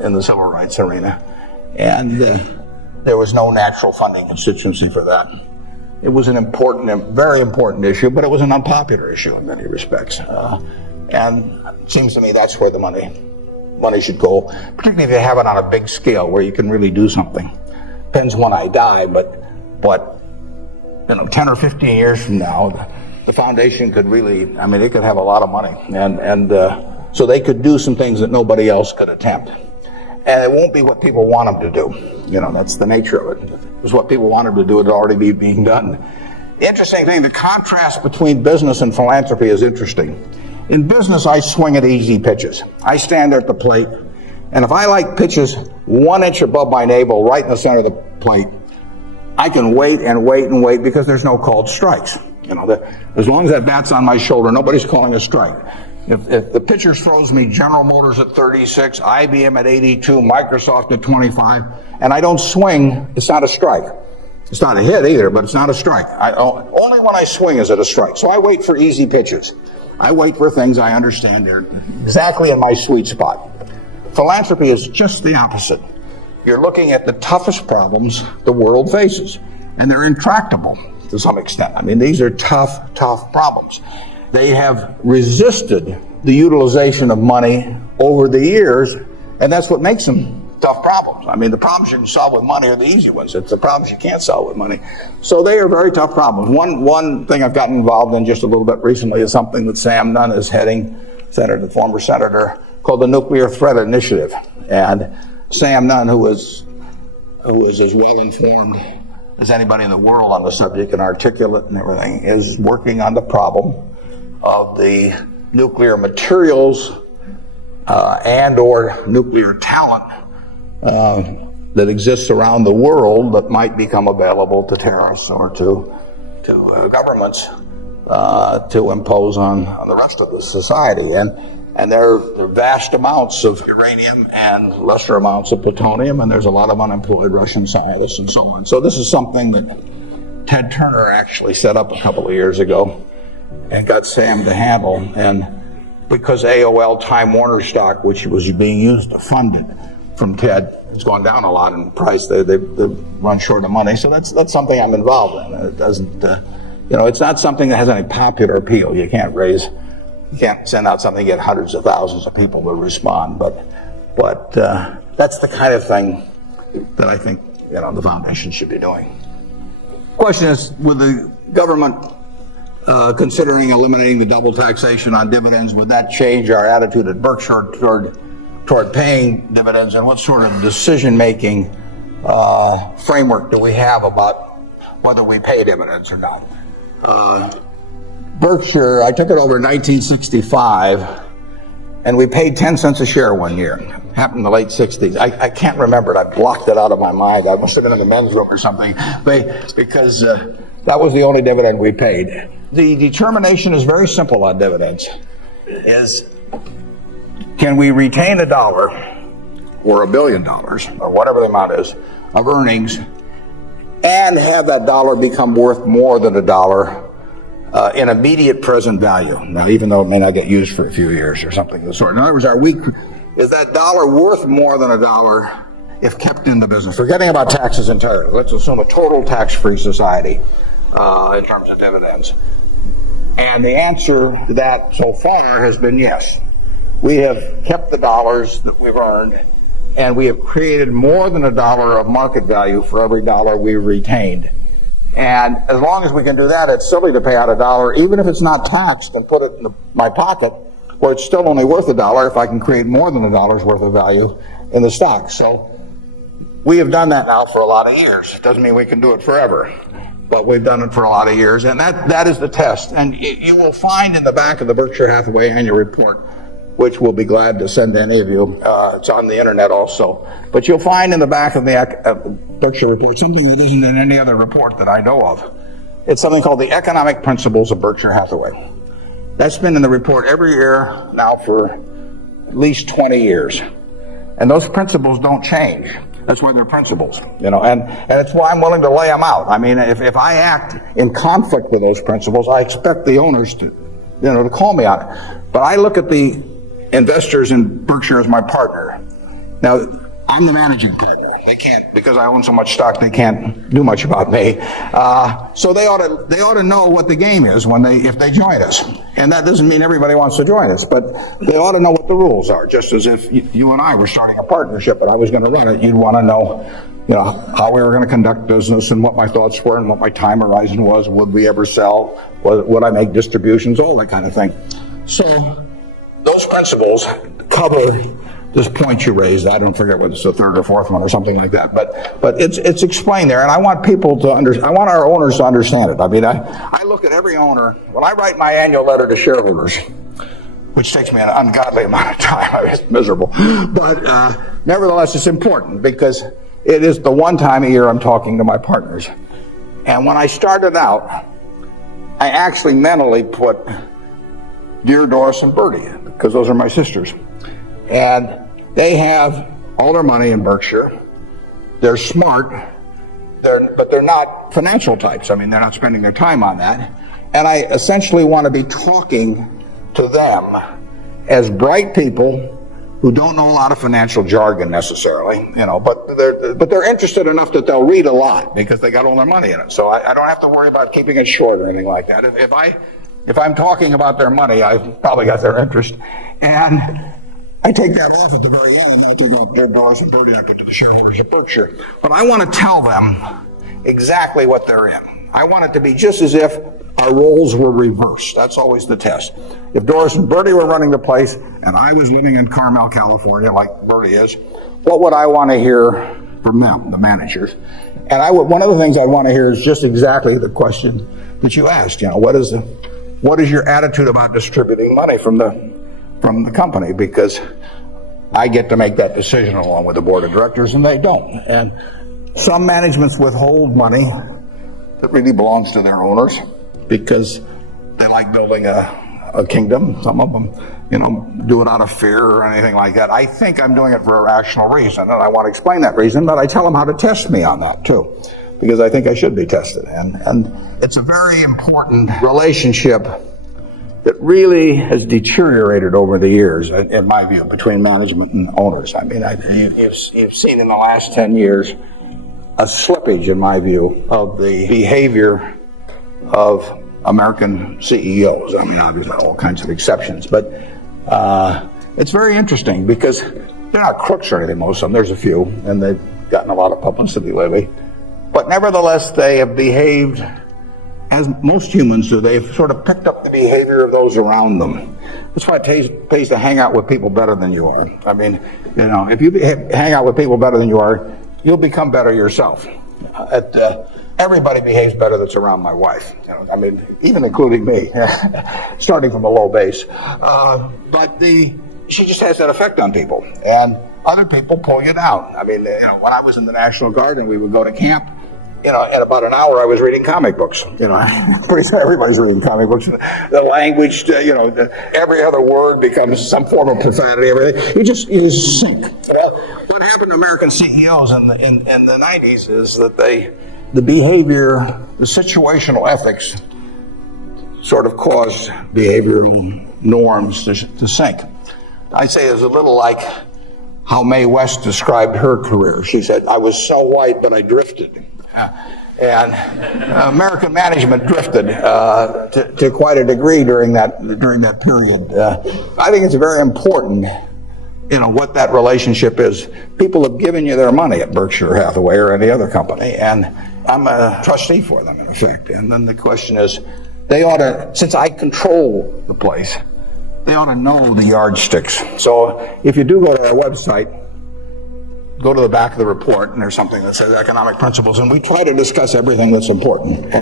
in the civil rights arena, and there was no natural funding constituency for that. It was an important, very important issue, but it was an unpopular issue in many respects. And it seems to me that's where the money should go, particularly if you have it on a big scale where you can really do something. Depends when I die, but 10 or 15 years from now, the foundation could really, it could have a lot of money. And so they could do some things that nobody else could attempt. And it won't be what people want them to do. That's the nature of it. It's what people want them to do, it'd already be being done. The interesting thing, the contrast between business and philanthropy is interesting. In business, I swing at easy pitches. I stand there at the plate, and if I like pitches 1 inch above my navel, right in the center of the plate, I can wait and wait and wait because there's no called strikes. As long as that bat's on my shoulder, nobody's calling a strike. If the pitcher throws me General Motors at 36, IBM at 82, Microsoft at 25, and I don't swing, it's not a strike. It's not a hit either, but it's not a strike. Only when I swing is it a strike. So I wait for easy pitches. I wait for things I understand they're exactly in my sweet spot. Philanthropy is just the opposite. You're looking at the toughest problems the world faces, and they're intractable to some extent. I mean, these are tough problems. They have resisted the utilization of money over the years, and that's what makes them tough problems. I mean, the problems you can solve with money are the easy ones. It's the problems you can't solve with money. So they are very tough problems. One thing I've gotten involved in just a little bit recently is something that Sam Nunn is heading, the former senator, called the Nuclear Threat Initiative. And Sam Nunn, who is as well informed as anybody in the world on the subject and articulate and everything, is working on the problem of the nuclear materials and or nuclear talent that exists around the world that might become available to terrorists or to governments to impose on the rest of the society. And there are vast amounts of uranium and lesser amounts of plutonium, and there's a lot of unemployed Russian scientists and so on. So this is something that Ted Turner actually set up a couple of years ago and got Sam to handle. And because AOL Time Warner stock, which was being used to fund it from Ted, it's gone down a lot in price. They run short of money. So that's something I'm involved in. It doesn't, it's not something that has any popular appeal. You can't send out something and get hundreds of thousands of people to respond. But that's the kind of thing that I think the foundation should be doing. Question is, with the government considering eliminating the double taxation on dividends, would that change our attitude at Berkshire toward paying dividends, and what sort of decision-making framework do we have about whether we pay dividends or not? Berkshire, I took it over in 1965, and we paid 10 cents a share one year. It happened in the late 60s. I can't remember it. I blocked it out of my mind. I must have been in the men's room or something, because that was the only dividend we paid. The determination is very simple on dividends. Can we retain $1 or $1 billion, or whatever the amount is, of earnings, and have that dollar become worth more than $1 in immediate present value? Now, even though it may not get used for a few years or something of the sort. In other words, is that dollar worth more than $1 if kept in the business? Forgetting about taxes entirely. Let's assume a total tax-free society in terms of dividends. And the answer to that so far has been yes. We have kept the dollars that we've earned, and we have created more than $1 of market value for every dollar we've retained. And as long as we can do that, it's silly to pay out $1, even if it's not taxed, and put it in my pocket, where it's still only worth $1 if I can create more than $1 worth of value in the stock. So we have done that now for a lot of years. It doesn't mean we can do it forever, but we've done it for a lot of years, and that is the test. And you will find in the back of the Berkshire Hathaway annual report, which we'll be glad to send to any of you. It's on the internet also. But you'll find in the back of the Berkshire report something that isn't in any other report that I know of. It's something called the Economic Principles of Berkshire Hathaway. That's been in the report every year now for at least 20 years. And those principles don't change. That's why they're principles, and it's why I'm willing to lay them out. I mean, if I act in conflict with those principles, I expect the owners to call me on it. But I look at the investors in Berkshire as my partner. Now, I'm the managing partner. They can't, because I own so much stock, they can't do much about me. So they ought to know what the game is if they join us. And that doesn't mean everybody wants to join us, but they ought to know what the rules are. Just as if you and I were starting a partnership and I was going to run it, you'd want to know, how we were going to conduct business and what my thoughts were and what my time horizon was. Would we ever sell? Would I make distributions? All that kind of thing. So those principles cover this point you raised. I don't forget whether it's the third or fourth one or something like that, but it's explained there, and I want people to I want our owners to understand it. I mean, I look at every owner when I write my annual letter to shareholders, which takes me an ungodly amount of time. It's miserable, but nevertheless, it's important because it is the one time a year I'm talking to my partners. And when I started out, I actually mentally put Dear Doris and Bertie, because those are my sisters. And they have all their money in Berkshire. They're smart, but they're not financial types. I mean, they're not spending their time on that. And I essentially want to be talking to them as bright people who don't know a lot of financial jargon necessarily, but they're interested enough that they'll read a lot because they got all their money in it. So I don't have to worry about keeping it short or anything like that. If I'm talking about their money, I've probably got their interest, and I take that off at the very end, and I take out their dollars and $30 to the shareholders of Berkshire. But I want to tell them exactly what they're in. I want it to be just as if our roles were reversed. That's always the test. If Doris and Bertie were running the place and I was living in Carmel, California, like Bertie is, what would I want to hear from them, the managers? And one of the things I'd want to hear is just exactly the question that you asked. What is your attitude about distributing money from the company? Because I get to make that decision along with the board of directors, and they don't. And some managements withhold money that really belongs to their owners because they like building a kingdom. Some of them, do it out of fear or anything like that. I think I'm doing it for a rational reason, and I want to explain that reason, but I tell them how to test me on that too, because I think I should be tested. And it's a very important relationship that really has deteriorated over the years, in my view, between management and owners. I mean, you've seen in the last 10 years a slippage, in my view, of the behavior of American CEOs. I mean, obviously, all kinds of exceptions, but it's very interesting because they're not crooks or anything, most of them. There's a few, and they've gotten a lot of publicity lately. But nevertheless, they have behaved as most humans do. They've sort of picked up the behavior of those around them. That's why it pays to hang out with people better than you are. I mean, if you hang out with people better than you are, you'll become better yourself. Everybody behaves better that's around my wife. I mean, even including me, starting from a low base. But she just has that effect on people, and other people pull you down. I mean, when I was in the National Guard and we would go to camp, in about an hour I was reading comic books. Pretty soon everybody's reading comic books. The language, every other word becomes some form of profanity. Everything you just sink. What happened to American CEOs in the 90s is that the behavior, the situational ethics, sort of caused behavioral norms to sink. I'd say it's a little like how Mae West described her career. She said, "I was so white, but I drifted." And American management drifted to quite a degree during that period. I think it's very important, what that relationship is. People have given you their money at Berkshire Hathaway or any other company, and I'm a trustee for them, in effect. And then the question is, they ought to, since I control the place, they ought to know the yardsticks. So if you do go to our website, go to the back of the report, and there's something that says economic principles, and we try to discuss everything that's important.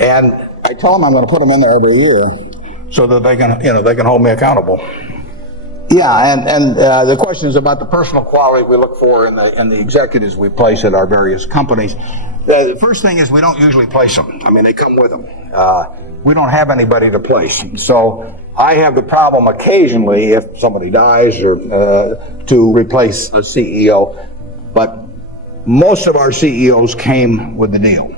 And I tell them I'm going to put them in there every year so that they can hold me accountable. Yeah, and the question is about the personal quality we look for in the executives we place at our various companies. The first thing is we don't usually place them. I mean, they come with them. We don't have anybody to place. So I have the problem occasionally, if somebody dies, or to replace a CEO. But most of our CEOs came with the deal.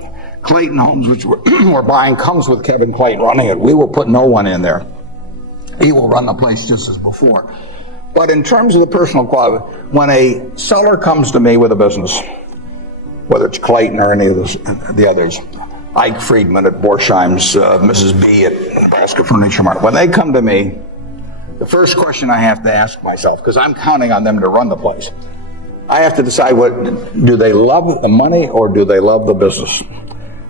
Clayton Homes, which we're buying, comes with Kevin Clayton running it. We will put no one in there. He will run the place just as before. But in terms of the personal quality, when a seller comes to me with a business, whether it's Clayton or any of the others, Ike Friedman at Borsheim's, Mrs. B at Basket Furniture Mart, when they come to me, the first question I have to ask myself, because I'm counting on them to run the place, I have to decide, do they love the money or do they love the business?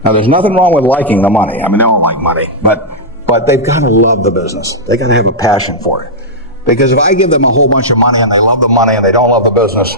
Now, there's nothing wrong with liking the money. I mean, they all like money, but they've got to love the business. They got to have a passion for it. Because if I give them a whole bunch of money and they love the money and they don't love the business,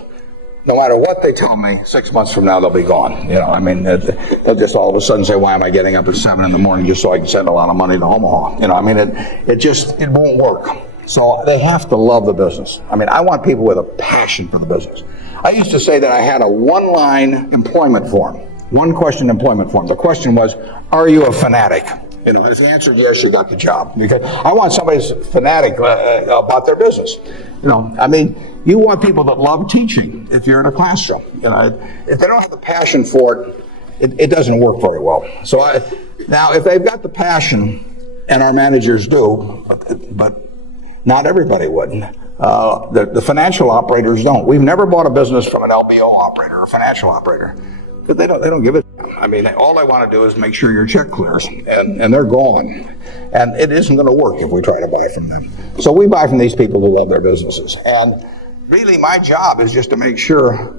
no matter what they tell me, 6 months from now they'll be gone. I mean, they'll just all of a sudden say, "Why am I getting up at 7 a.m. just so I can send a lot of money to Omaha?" I mean, it won't work. So they have to love the business. I mean, I want people with a passion for the business. I used to say that I had a one-line employment form, one-question employment form. The question was, "Are you a fanatic?" If you answered yes, you got the job. Because I want somebody who's fanatic about their business. I mean, you want people that love teaching if you're in a classroom. If they don't have the passion for it, it doesn't work very well. So now, if they've got the passion, and our managers do, but not everybody would. The financial operators don't. We've never bought a business from an LBO operator or financial operator, because they don't give it. I mean, all they want to do is make sure your check clears, and they're gone. And it isn't going to work if we try to buy from them. So we buy from these people who love their businesses. And really, my job is just to make sure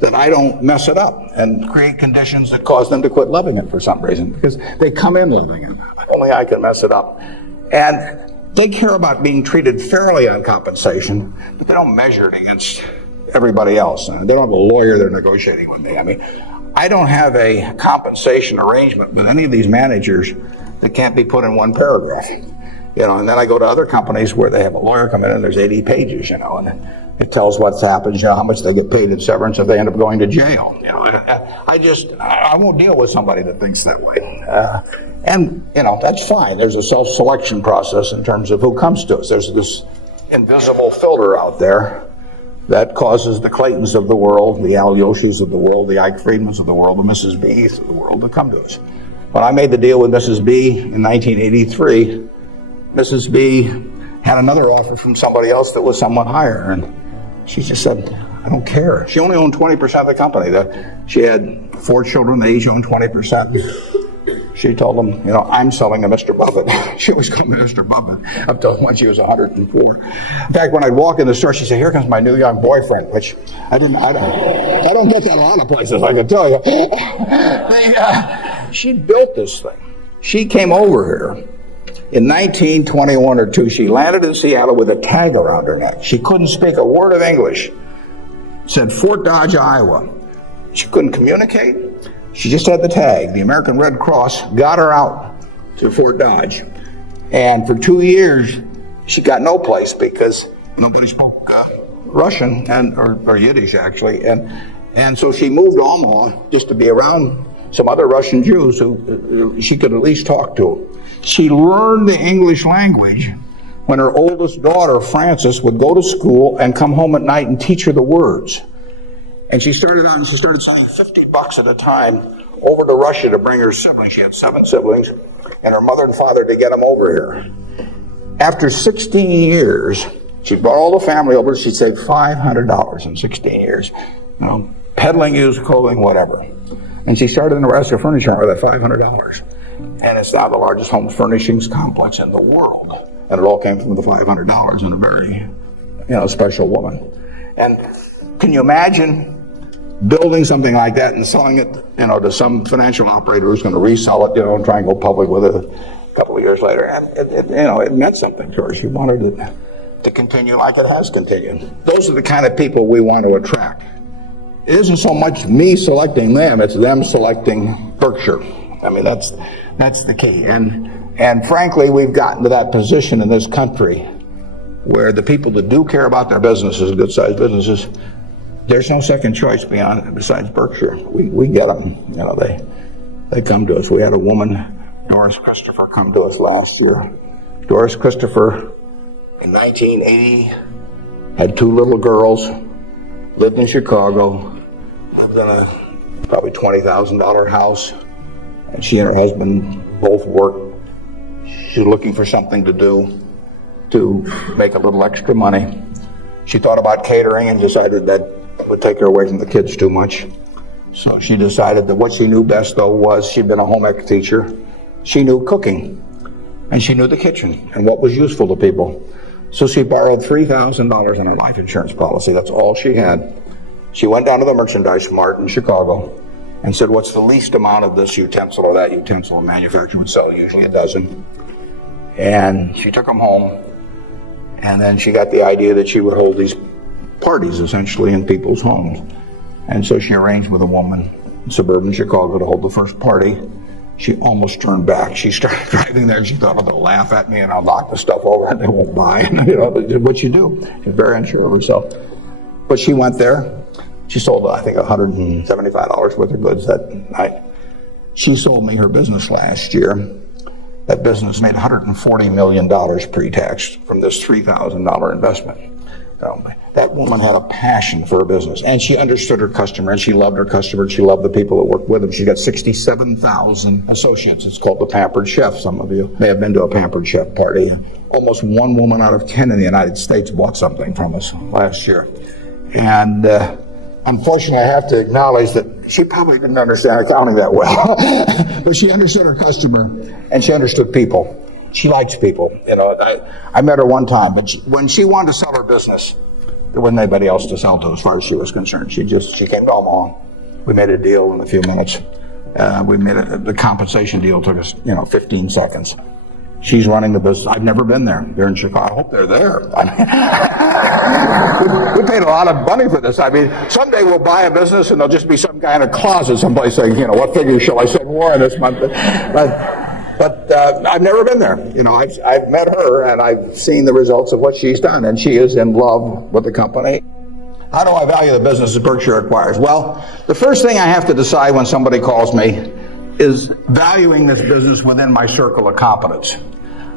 that I don't mess it up and create conditions that cause them to quit loving it for some reason, because they come in loving it. Only I can mess it up. And they care about being treated fairly on compensation, but they don't measure it against everybody else. They don't have a lawyer they're negotiating with me. I mean, I don't have a compensation arrangement with any of these managers that can't be put in one paragraph. And then I go to other companies where they have a lawyer come in and there's 80 pages, and it tells what's happened, how much they get paid in severance if they end up going to jail. I won't deal with somebody that thinks that way. And that's fine. There's a self-selection process in terms of who comes to us. There's this invisible filter out there that causes the Claytons of the world, the Al Yoshis of the world, the Ike Friedmans of the world, the Mrs. B's of the world to come to us. When I made the deal with Mrs. B in 1983, Mrs. B had another offer from somebody else that was somewhat higher, and she just said, I don't care. She only owned 20% of the company. She had 4 children, they each owned 20%. She told them, I'm selling to Mr. Buffett. She always called me Mr. Buffett up till when she was 104. In fact, when I'd walk in the store, she'd say, here comes my new young boyfriend, which I don't get that a lot of places, I can tell you. She built this thing. She came over here in 1921 or 2. She landed in Seattle with a tag around her neck. She couldn't speak a word of English. Said Fort Dodge, Iowa. She couldn't communicate. She just had the tag. The American Red Cross got her out to Fort Dodge. And for 2 years, she got no place because nobody spoke Russian or Yiddish, actually. And so she moved to Omaha just to be around some other Russian Jews who she could at least talk to. She learned the English language when her oldest daughter, Frances, would go to school and come home at night and teach her the words. And she started sending $50 at a time over to Russia to bring her siblings. She had 7 siblings, and her mother and father to get them over here. After 16 years, she brought all the family over. She saved $500 in 16 years. Peddling used clothing, whatever. And she started in Nebraska Furniture with that $500. And it's now the largest home furnishings complex in the world. And it all came from the $500 and a very, special woman. And can you imagine building something like that and selling it, to some financial operator who's going to resell it, and try and go public with it a couple of years later? It meant something to her. She wanted it to continue like it has continued. Those are the kind of people we want to attract. It isn't so much me selecting them, it's them selecting Berkshire. I mean, that's the key. And frankly, we've gotten to that position in this country where the people that do care about their businesses, good-sized businesses, there's no second choice besides Berkshire. We get them. They come to us. We had a woman, Doris Christopher, come to us last year. Doris Christopher, in 1980, had 2 little girls, lived in Chicago, lived in a probably $20,000 house, and she and her husband both worked. She was looking for something to do to make a little extra money. She thought about catering and decided that would take her away from the kids too much. So she decided that what she knew best, though, was she'd been a home ec teacher. She knew cooking, and she knew the kitchen and what was useful to people. So she borrowed $3,000 on her life insurance policy. That's all she had. She went down to the merchandise mart in Chicago and said, what's the least amount of this utensil or that utensil a manufacturer would sell? Usually a dozen. And she took them home, and then she got the idea that she would hold these parties, essentially, in people's homes. And so she arranged with a woman in suburban Chicago to hold the first party. She almost turned back. She started driving there, and she thought, they'll laugh at me, and I'll knock the stuff over, and they won't buy. What you do. She's very unsure of herself. But she went there. She sold, I think, $175 worth of goods that night. She sold me her business last year. That business made $140 million pre-tax from this $3,000 investment. That woman had a passion for her business, and she understood her customer, and she loved her customer, and she loved the people that worked with them. She got 67,000 associates. It's called the Pampered Chef. Some of you may have been to a Pampered Chef party. Almost 1 woman out of 10 in the United States bought something from us last year. And unfortunately, I have to acknowledge that she probably didn't understand accounting that well. But she understood her customer, and she understood people. She likes people. I met her one time, but when she wanted to sell her business, there wasn't anybody else to sell to as far as she was concerned. She came to Omaha. We made a deal in a few minutes. The compensation deal took us, 15 seconds. She's running the business. I've never been there. They're in Chicago. I hope they're there. We paid a lot of money for this. I mean, someday we'll buy a business and there'll just be some guy in a closet someplace saying, what figure shall I send Warren this month? But I've never been there. I've met her and I've seen the results of what she's done, and she is in love with the company. How do I value the business that Berkshire acquires? Well, the first thing I have to decide when somebody calls me is valuing this business within my circle of competence.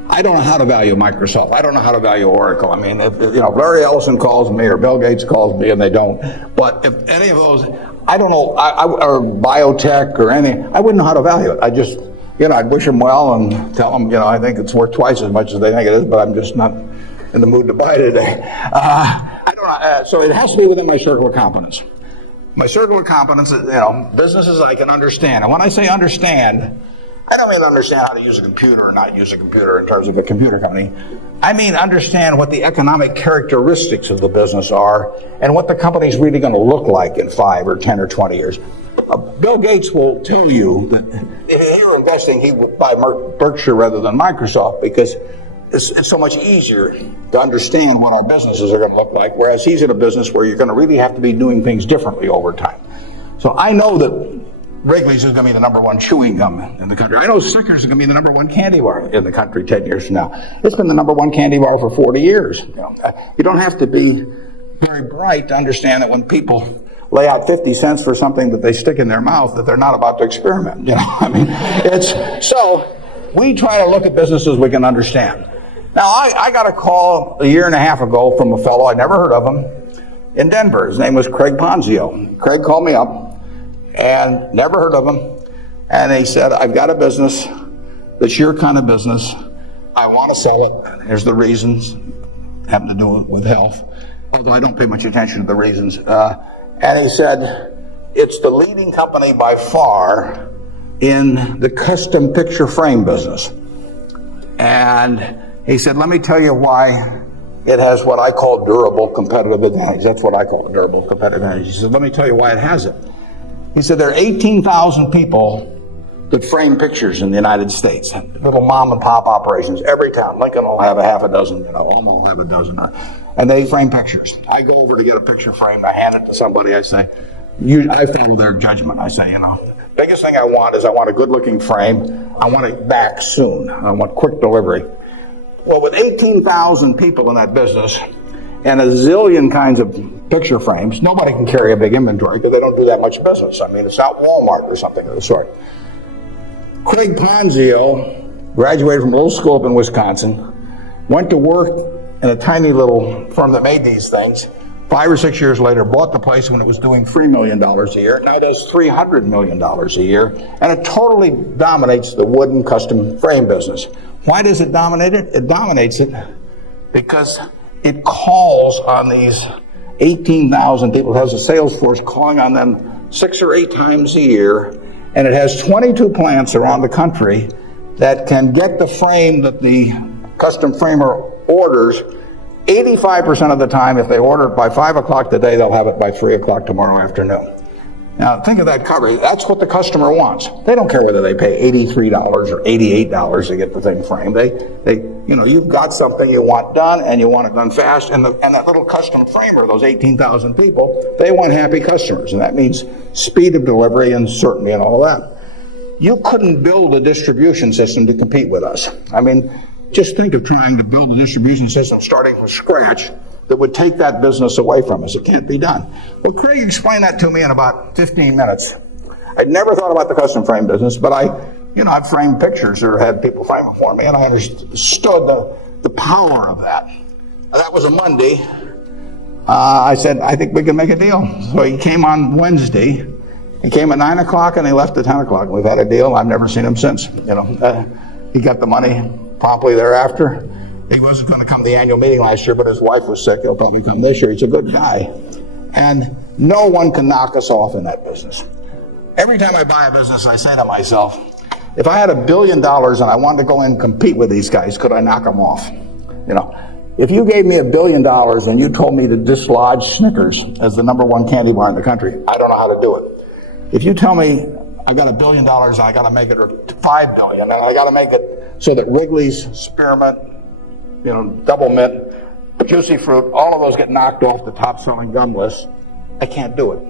I don't know how to value Microsoft. I don't know how to value Oracle. I mean, if Larry Ellison calls me or Bill Gates calls me, and they don't. But if any of those, I don't know, or biotech or anything, I wouldn't know how to value it. I just, I'd wish them well and tell them, I think it's worth twice as much as they think it is, but I'm just not in the mood to buy today. I don't know. So it has to be within my circle of competence. My circle of competence is, businesses I can understand. And when I say understand, I don't mean understand how to use a computer or not use a computer in terms of a computer company. I mean understand what the economic characteristics of the business are and what the company's really going to look like in 5 or 10 or 20 years. Bill Gates will tell you that if he were investing, he would buy Berkshire rather than Microsoft because it's so much easier to understand what our businesses are going to look like, whereas he's in a business where you're going to really have to be doing things differently over time. So I know that Wrigley's is going to be the number 1 chewing gum in the country. I know Snickers is going to be the number 1 candy bar in the country 10 years from now. It's been the number 1 candy bar for 40 years. You don't have to be very bright to understand that when people lay out 50 cents for something that they stick in their mouth, that they're not about to experiment. So we try to look at businesses we can understand. Now, I got a call a year and a half ago from a fellow, I never heard of him, in Denver. His name was Craig Ponzio. Craig called me up and never heard of him. And he said, I've got a business that's your kind of business. I want to sell it. Here's the reasons. Having to do with health, although I don't pay much attention to the reasons. And he said, it's the leading company by far in the custom picture frame business. And he said, let me tell you why it has what I call durable competitive advantage. That's what I call a durable competitive advantage. He said, let me tell you why it has it. He said, there are 18,000 people that frame pictures in the United States, little mom and pop operations. Every town, Lincoln will have a half a dozen, Omaha will have a dozen, and they frame pictures. I go over to get a picture framed, I hand it to somebody, I say, I follow their judgment. I say, biggest thing I want is I want a good looking frame. I want it back soon. I want quick delivery. Well, with 18,000 people in that business and a zillion kinds of picture frames, nobody can carry a big inventory because they don't do that much business. I mean, it's not Walmart or something of the sort. Craig Ponzio graduated from a little school up in Wisconsin, went to work in a tiny little firm that made these things. 5 or 6 years later, bought the place when it was doing $3 million a year. Now it does $300 million a year, and it totally dominates the wooden custom frame business. Why does it dominate it? It dominates it because it calls on these 18,000 people. It has a sales force calling on them 6 or 8 times a year, and it has 22 plants around the country that can get the frame that the custom framer orders 85% of the time. If they order it by 5 o'clock today, they'll have it by 3 o'clock tomorrow afternoon. Now, think of that coverage. That's what the customer wants. They don't care whether they pay $83 or $88 to get the thing framed. You've got something you want done, and you want it done fast. And that little custom framer, those 18,000 people, they want happy customers. And that means speed of delivery and certainty and all of that. You couldn't build a distribution system to compete with us. I mean, just think of trying to build a distribution system starting from scratch that would take that business away from us. It can't be done. Well, Craig explained that to me in about 15 minutes. I'd never thought about the custom frame business, but I've framed pictures or had people frame them for me, and I understood the power of that. That was a Monday. I said, I think we can make a deal. So he came on Wednesday. He came at 9 o'clock and he left at 10 o'clock. We've had a deal. I've never seen him since. He got the money promptly thereafter. He wasn't going to come to the annual meeting last year, but his wife was sick. He'll probably come this year. He's a good guy. And no one can knock us off in that business. Every time I buy a business, I say to myself, if I had $1 billion and I wanted to go in and compete with these guys, could I knock them off? If you gave me $1 billion and you told me to dislodge Snickers as the #1 candy bar in the country, I don't know how to do it. If you tell me I got $1 billion and I got to make it $5 billion and I got to make it so that Wrigley's, Spearmint, Double Mint, Juicy Fruit, all of those get knocked off the top selling gum list, I can't do it.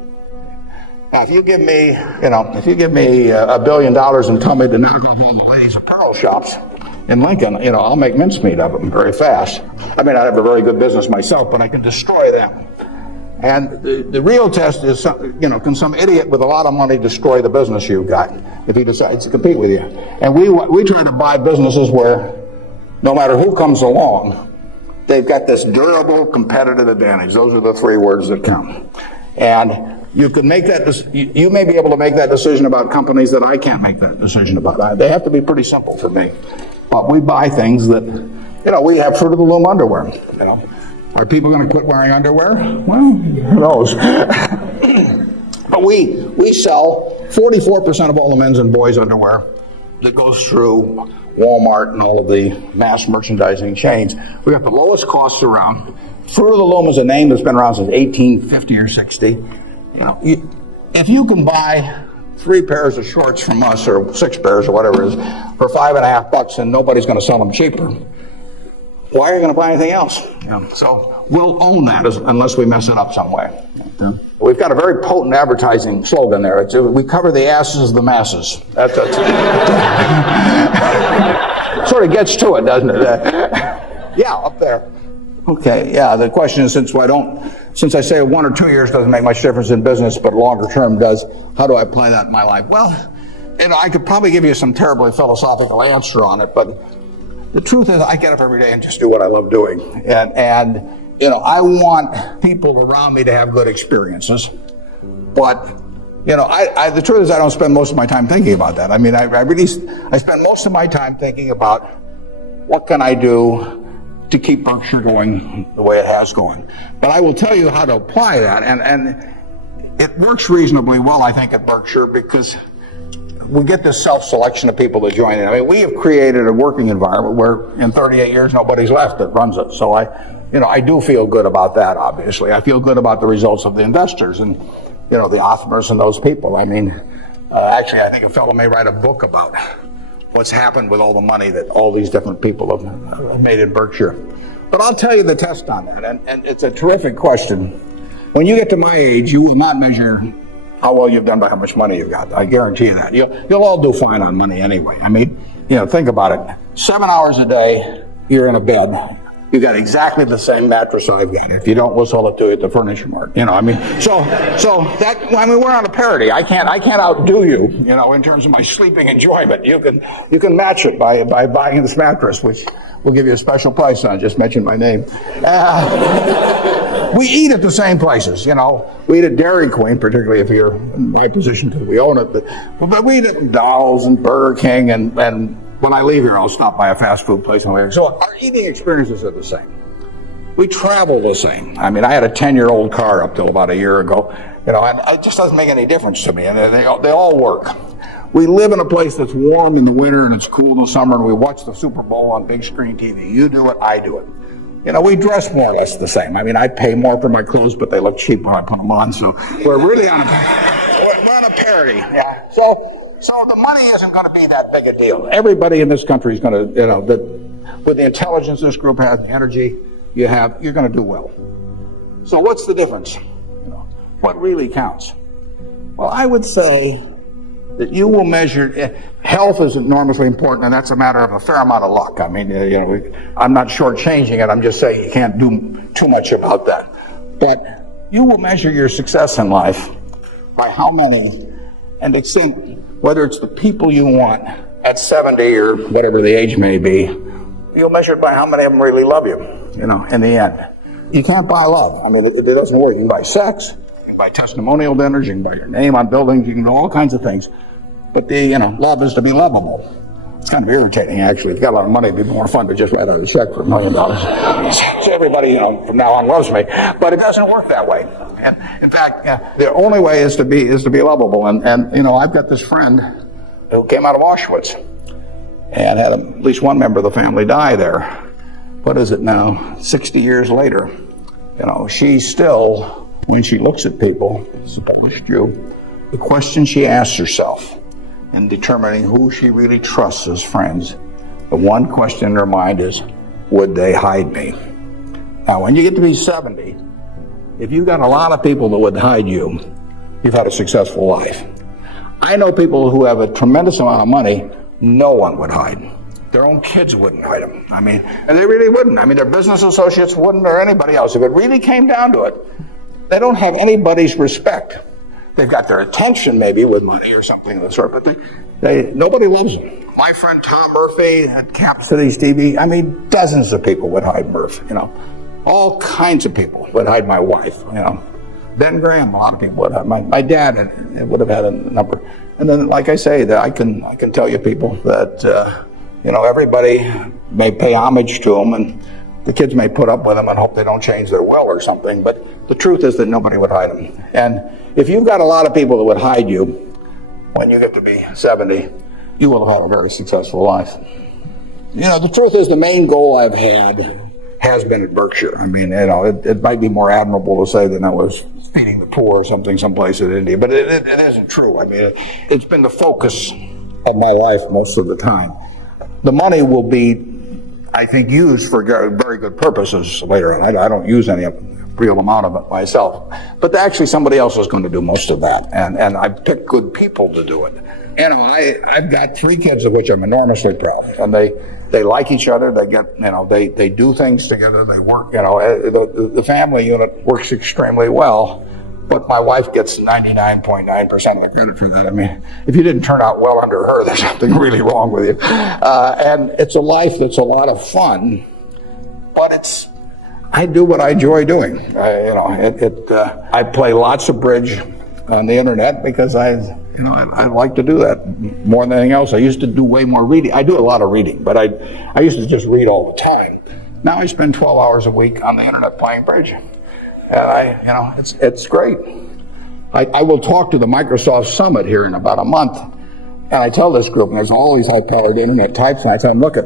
Now, if you give me $1 billion and tell me to knock off all the ladies' apparel shops in Lincoln, I'll make mincemeat of them very fast. I mean, I have a very good business myself, but I can destroy them. And the real test is, can some idiot with a lot of money destroy the business you've got if he decides to compete with you? And we try to buy businesses where no matter who comes along, they've got this durable competitive advantage. Those are the 3 words that count. And you can make that. You may be able to make that decision about companies that I can't make that decision about. They have to be pretty simple for me. But we buy things that, we have Fruit of the Loom underwear. Are people going to quit wearing underwear? Well, who knows? But we sell 44% of all the men's and boys' underwear that goes through Walmart and all of the mass merchandising chains. We got the lowest costs around. Fruit of the Loom is a name that's been around since 1850 or 60. If you can buy 3 pairs of shorts from us, or 6 pairs, or whatever it is, for $5.50, and nobody's going to sell them cheaper, why are you going to buy anything else? So we'll own that unless we mess it up some way. We've got a very potent advertising slogan there. We cover the asses of the masses. That's sort of gets to it, doesn't it? Yeah, up there. Okay, yeah, the question is, since I say 1 or 2 years doesn't make much difference in business, but longer term does, how do I apply that in my life? Well, I could probably give you some terribly philosophical answer on it, but the truth is I get up every day and just do what I love doing. And I want people around me to have good experiences, but the truth is I don't spend most of my time thinking about that. I mean, I spend most of my time thinking about what can I do to keep Berkshire going the way it has going. But I will tell you how to apply that, and it works reasonably well, I think, at Berkshire, because we get this self-selection of people that join in. I mean, we have created a working environment where in 38 years nobody's left that runs it. So I do feel good about that, obviously. I feel good about the results of the investors and, the Othmers and those people. I mean, actually, I think a fellow may write a book about what's happened with all the money that all these different people have made in Berkshire. But I'll tell you the test on that, and it's a terrific question. When you get to my age, you will not measure how well you've done by how much money you've got. I guarantee you that. You'll all do fine on money anyway. I mean, think about it. 7 hours a day, you're in a bed. You got exactly the same mattress I've got. If you don't, we'll sell it to you at the furniture mart. So that, we're on a parity. I can't outdo you, in terms of my sleeping enjoyment. You can match it by buying this mattress, which we'll give you a special price on. Just mention my name. We eat at the same places, We eat at Dairy Queen, particularly if you're in my position too. We own it, but we eat at McDonald's and Burger King, and when I leave here, I'll stop by a fast food place on the way. So our eating experiences are the same. We travel the same. I mean, I had a 10-year-old car up till about a year ago, and it just doesn't make any difference to me, and they all work. We live in a place that's warm in the winter and it's cool in the summer, and we watch the Super Bowl on big screen TV. You do it, I do it. We dress more or less the same. I mean, I pay more for my clothes, but they look cheap when I put them on, so we're really on a parity. Yeah. So the money isn't going to be that big a deal. Everybody in this country is going to, with the intelligence this group has, the energy you have, you're going to do well. So what's the difference? What really counts? Well, I would say that you will measure, health is enormously important, and that's a matter of a fair amount of luck. I mean, I'm not shortchanging it. I'm just saying you can't do too much about that. But you will measure your success in life by how many, and extent, whether it's the people you want at 70 or whatever the age may be, you'll measure it by how many of them really love you, in the end. you can't buy love. I mean, it doesn't work. You can buy sex, you can buy testimonial dinners, you can buy your name on buildings, you can do all kinds of things. But love is to be lovable. It's kind of irritating, actually. If you got a lot of money, it'd be more fun to just write out a check for $1 million. So everybody, from now on loves me. But it doesn't work that way. And in fact, the only way is to be lovable. And I've got this friend who came out of Auschwitz and had at least one member of the family die there. What is it now? 60 years later. She still, when she looks at people, as a Polish Jew, the question she asks herself in determining who she really trusts as friends, the one question in her mind is, would they hide me? Now, when you get to be 70, if you've got a lot of people that would hide you, you've had a successful life. I know people who have a tremendous amount of money, no one would hide. Their own kids wouldn't hide them. And they really wouldn't. Their business associates wouldn't, or anybody else. If it really came down to it, they don't have anybody's respect. They've got their attention maybe with money or something of the sort, but nobody loves them. My friend Tom Murphy at Cap Cities TV, dozens of people would hide Murph, all kinds of people would hide my wife, Ben Graham, a lot of people would hide. My dad would have had a number. And then, like I say, that I can tell you people that, everybody may pay homage to them, and the kids may put up with them and hope they don't change their will or something, but the truth is that nobody would hide them. And if you've got a lot of people that would hide you when you get to be 70, you will have had a very successful life. The truth is the main goal I've had has been at Berkshire. It might be more admirable to say that I was feeding the poor or something someplace in India, but it isn't true. It's been the focus of my life most of the time. The money will be, I think, used for very good purposes later on. I don't use any real amount of it myself. But actually somebody else is going to do most of that. And I picked good people to do it. I've got 3 kids of which I'm enormously proud. And they like each other. They get, they do things together. They work, the family unit works extremely well. But my wife gets 99.9% of the credit for that. If you didn't turn out well under her, there's something really wrong with you. And it's a life that's a lot of fun, but I do what I enjoy doing. I play lots of bridge on the internet because I like to do that more than anything else. I used to do way more reading. I do a lot of reading, but I used to just read all the time. Now I spend 12 hours a week on the internet playing bridge. And it's great. I will talk to the Microsoft Summit here in about a month, and I tell this group, and there's all these high-powered internet types, and I tell them, look,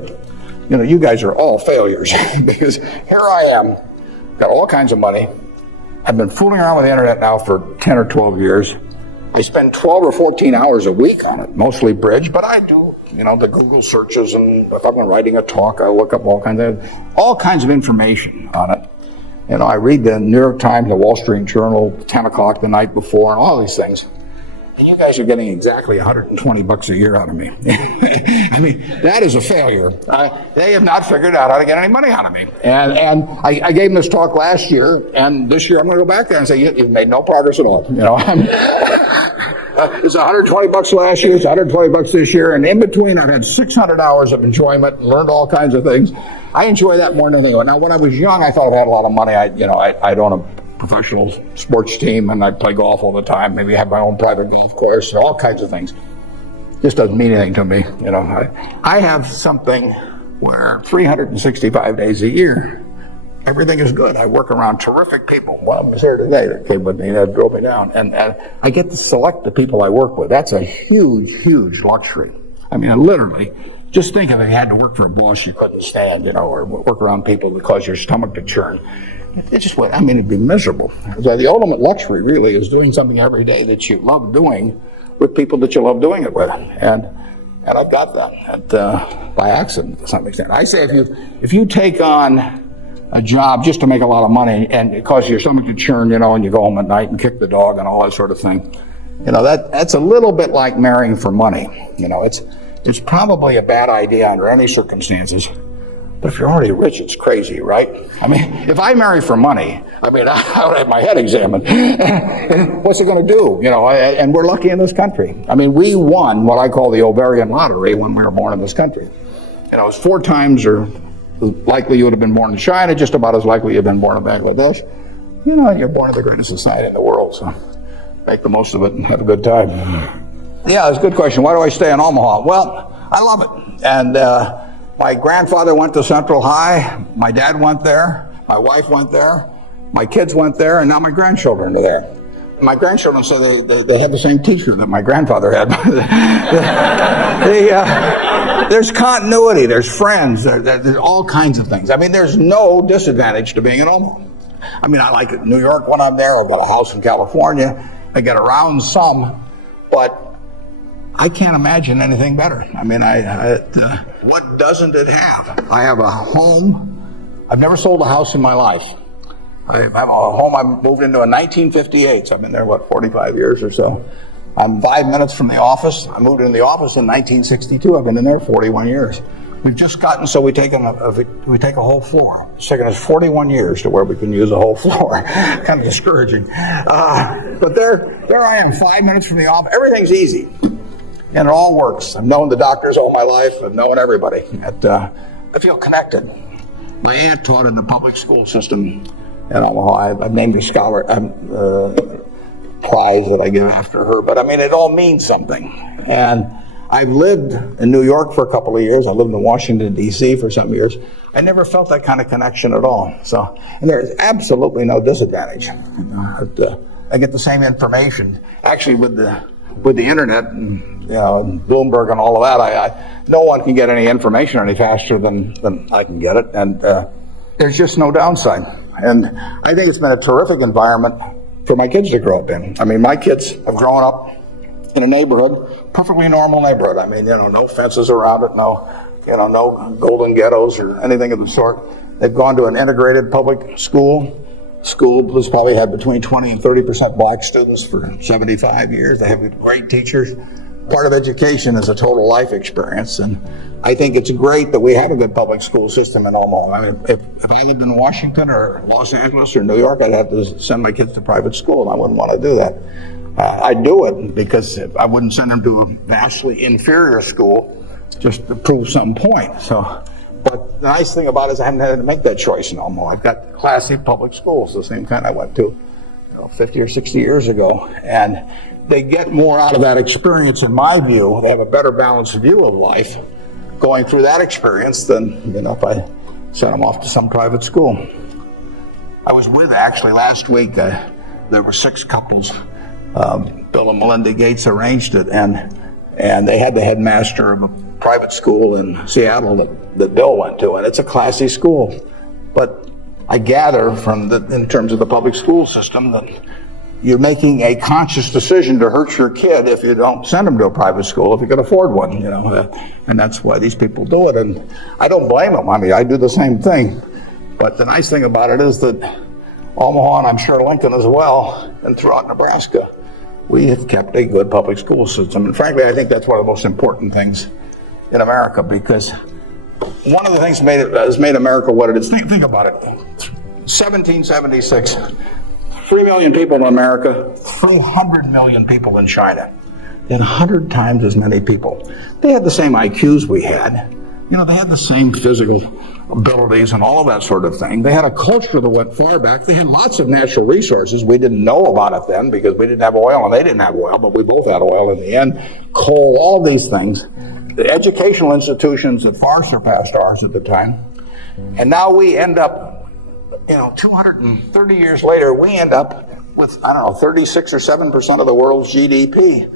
you guys are all failures because here I am, got all kinds of money. I've been fooling around with the internet now for 10 or 12 years. I spend 12 or 14 hours a week on it, mostly bridge, but I do, the Google searches, and if I'm writing a talk, I look up all kinds of information on it. I read the New York Times, the Wall Street Journal, 10 o'clock the night before, and all these things. And you guys are getting exactly $120 a year out of me. That is a failure. They have not figured out how to get any money out of me. And I gave them this talk last year, and this year I'm going to go back there and say, you've made no progress at all. It's $120 last year, it's $120 this year, and in between I've had 600 hours of enjoyment, learned all kinds of things. I enjoy that more than anything. Now, when I was young, I thought I had a lot of money. I'd own a professional sports team, and I'd play golf all the time. Maybe have my own private golf course, all kinds of things. Just doesn't mean anything to me. I have something where 365 days a year, everything is good. I work around terrific people. One of them is here today that came with me that drove me down. And I get to select the people I work with. That's a huge, huge luxury. Literally, just think if you had to work for a boss you couldn't stand, or work around people that cause your stomach to churn. It just would, it'd be miserable. So the ultimate luxury really is doing something every day that you love doing with people that you love doing it with. And I've got that by accident to some extent. I say if you take on a job just to make a lot of money and it causes your stomach to churn, and you go home at night and kick the dog and all that sort of thing, that's a little bit like marrying for money. It's probably a bad idea under any circumstances. But if you're already rich, it's crazy, right? If I marry for money, I would have my head examined. What's it going to do? And we're lucky in this country. We won what I call the ovarian lottery when we were born in this country. It's 4 times or likely you would have been born in China, just about as likely you've been born in Bangladesh. You're born in the greatest society in the world, so make the most of it and have a good time. Yeah, it's a good question. Why do I stay in Omaha? Well, I love it. And my grandfather went to Central High. My dad went there. My wife went there. My kids went there, and now my grandchildren are there. My grandchildren say they had the same teacher that my grandfather had. There's continuity, there's friends, there's all kinds of things. I mean, there's no disadvantage to being in Omaha. I mean, I like it in New York when I'm there. I've got a house in California. I get around some, but I can't imagine anything better. I mean, what doesn't it have? I have a home. I've never sold a house in my life. I have a home I moved into in 1958, so I've been there, 45 years or so. I'm 5 minutes from the office. I moved into the office in 1962. I've been in there 41 years. We've just gotten so we take a whole floor. It's taken us 41 years to where we can use a whole floor. Kind of discouraging. But there I am, 5 minutes from the office. Everything's easy, and it all works. I've known the doctors all my life. I've known everybody. I feel connected. My aunt taught in the public school system in Omaha. I've named a scholar prize that I give after her. But I mean, it all means something. And I've lived in New York for a couple of years. I lived in Washington, D.C. for some years. I never felt that kind of connection at all. So, and there's absolutely no disadvantage. I get the same information. Actually, with the internet and Bloomberg and all of that, no one can get any information any faster than I can get it. And there's just no downside. And I think it's been a terrific environment for my kids to grow up in. I mean, my kids have grown up in a neighborhood, perfectly normal neighborhood. I mean, no fences around it, no golden ghettos or anything of the sort. They've gone to an integrated public school. School has probably had between 20 and 30% black students for 75 years. They have great teachers. Part of education is a total life experience, and I think it's great that we have a good public school system in Omaha. I mean, if I lived in Washington or Los Angeles or New York, I'd have to send my kids to private school, and I wouldn't want to do that. I'd do it because I wouldn't send them to a vastly inferior school just to prove some point. But the nice thing about it is I haven't had to make that choice in Omaha. I've got classy public schools, the same kind I went to 50 or 60 years ago, and they get more out of that experience, in my view. They have a better balanced view of life going through that experience than if I sent them off to some private school. I was with, actually, last week, there were 6 couples. Bill and Melinda Gates arranged it, and they had the headmaster of a private school in Seattle that Bill went to, and it's a classy school. But I gather in terms of the public school system, that you're making a conscious decision to hurt your kid if you don't send them to a private school if you can afford one, and that's why these people do it. And I don't blame them. I mean, I do the same thing. But the nice thing about it is that Omaha, and I'm sure Lincoln as well, and throughout Nebraska, we have kept a good public school system. And frankly, I think that's one of the most important things in America, because one of the things has made America what it is. Think about it. 1776, 3 million people in America, 300 million people in China. They had 100 times as many people. They had the same IQs we had. They had the same physical abilities and all of that sort of thing. They had a culture that went far back. They had lots of natural resources. We didn't know about it then because we didn't have oil and they didn't have oil, but we both had oil in the end. Coal, all these things. The educational institutions had far surpassed ours at the time. And now we end up, 230 years later, we end up with, 36 or 7% of the world's GDP.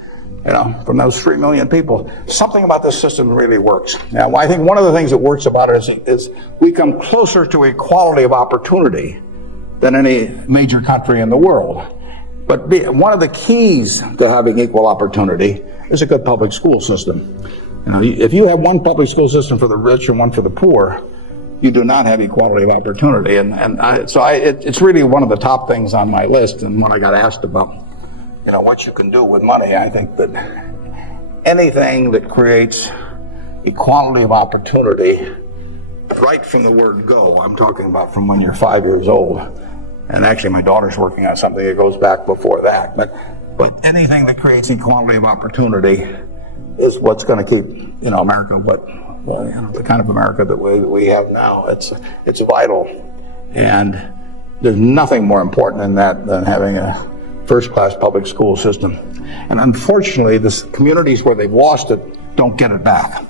From those 3 million people. Something about this system really works. Now, I think one of the things that works about it is we come closer to equality of opportunity than any major country in the world. But one of the keys to having equal opportunity is a good public school system. If you have one public school system for the rich and one for the poor, you do not have equality of opportunity. It's really one of the top things on my list. And when I got asked about what you can do with money, I think that anything that creates equality of opportunity, right from the word go, I'm talking about from when you're 5 years old, and actually my daughter's working on something that goes back before that, but anything that creates equality of opportunity is what's going to keep, America the kind of America that we have now. It's vital, and there's nothing more important than that than having a first-class public school system. And unfortunately, the communities where they've lost it don't get it back.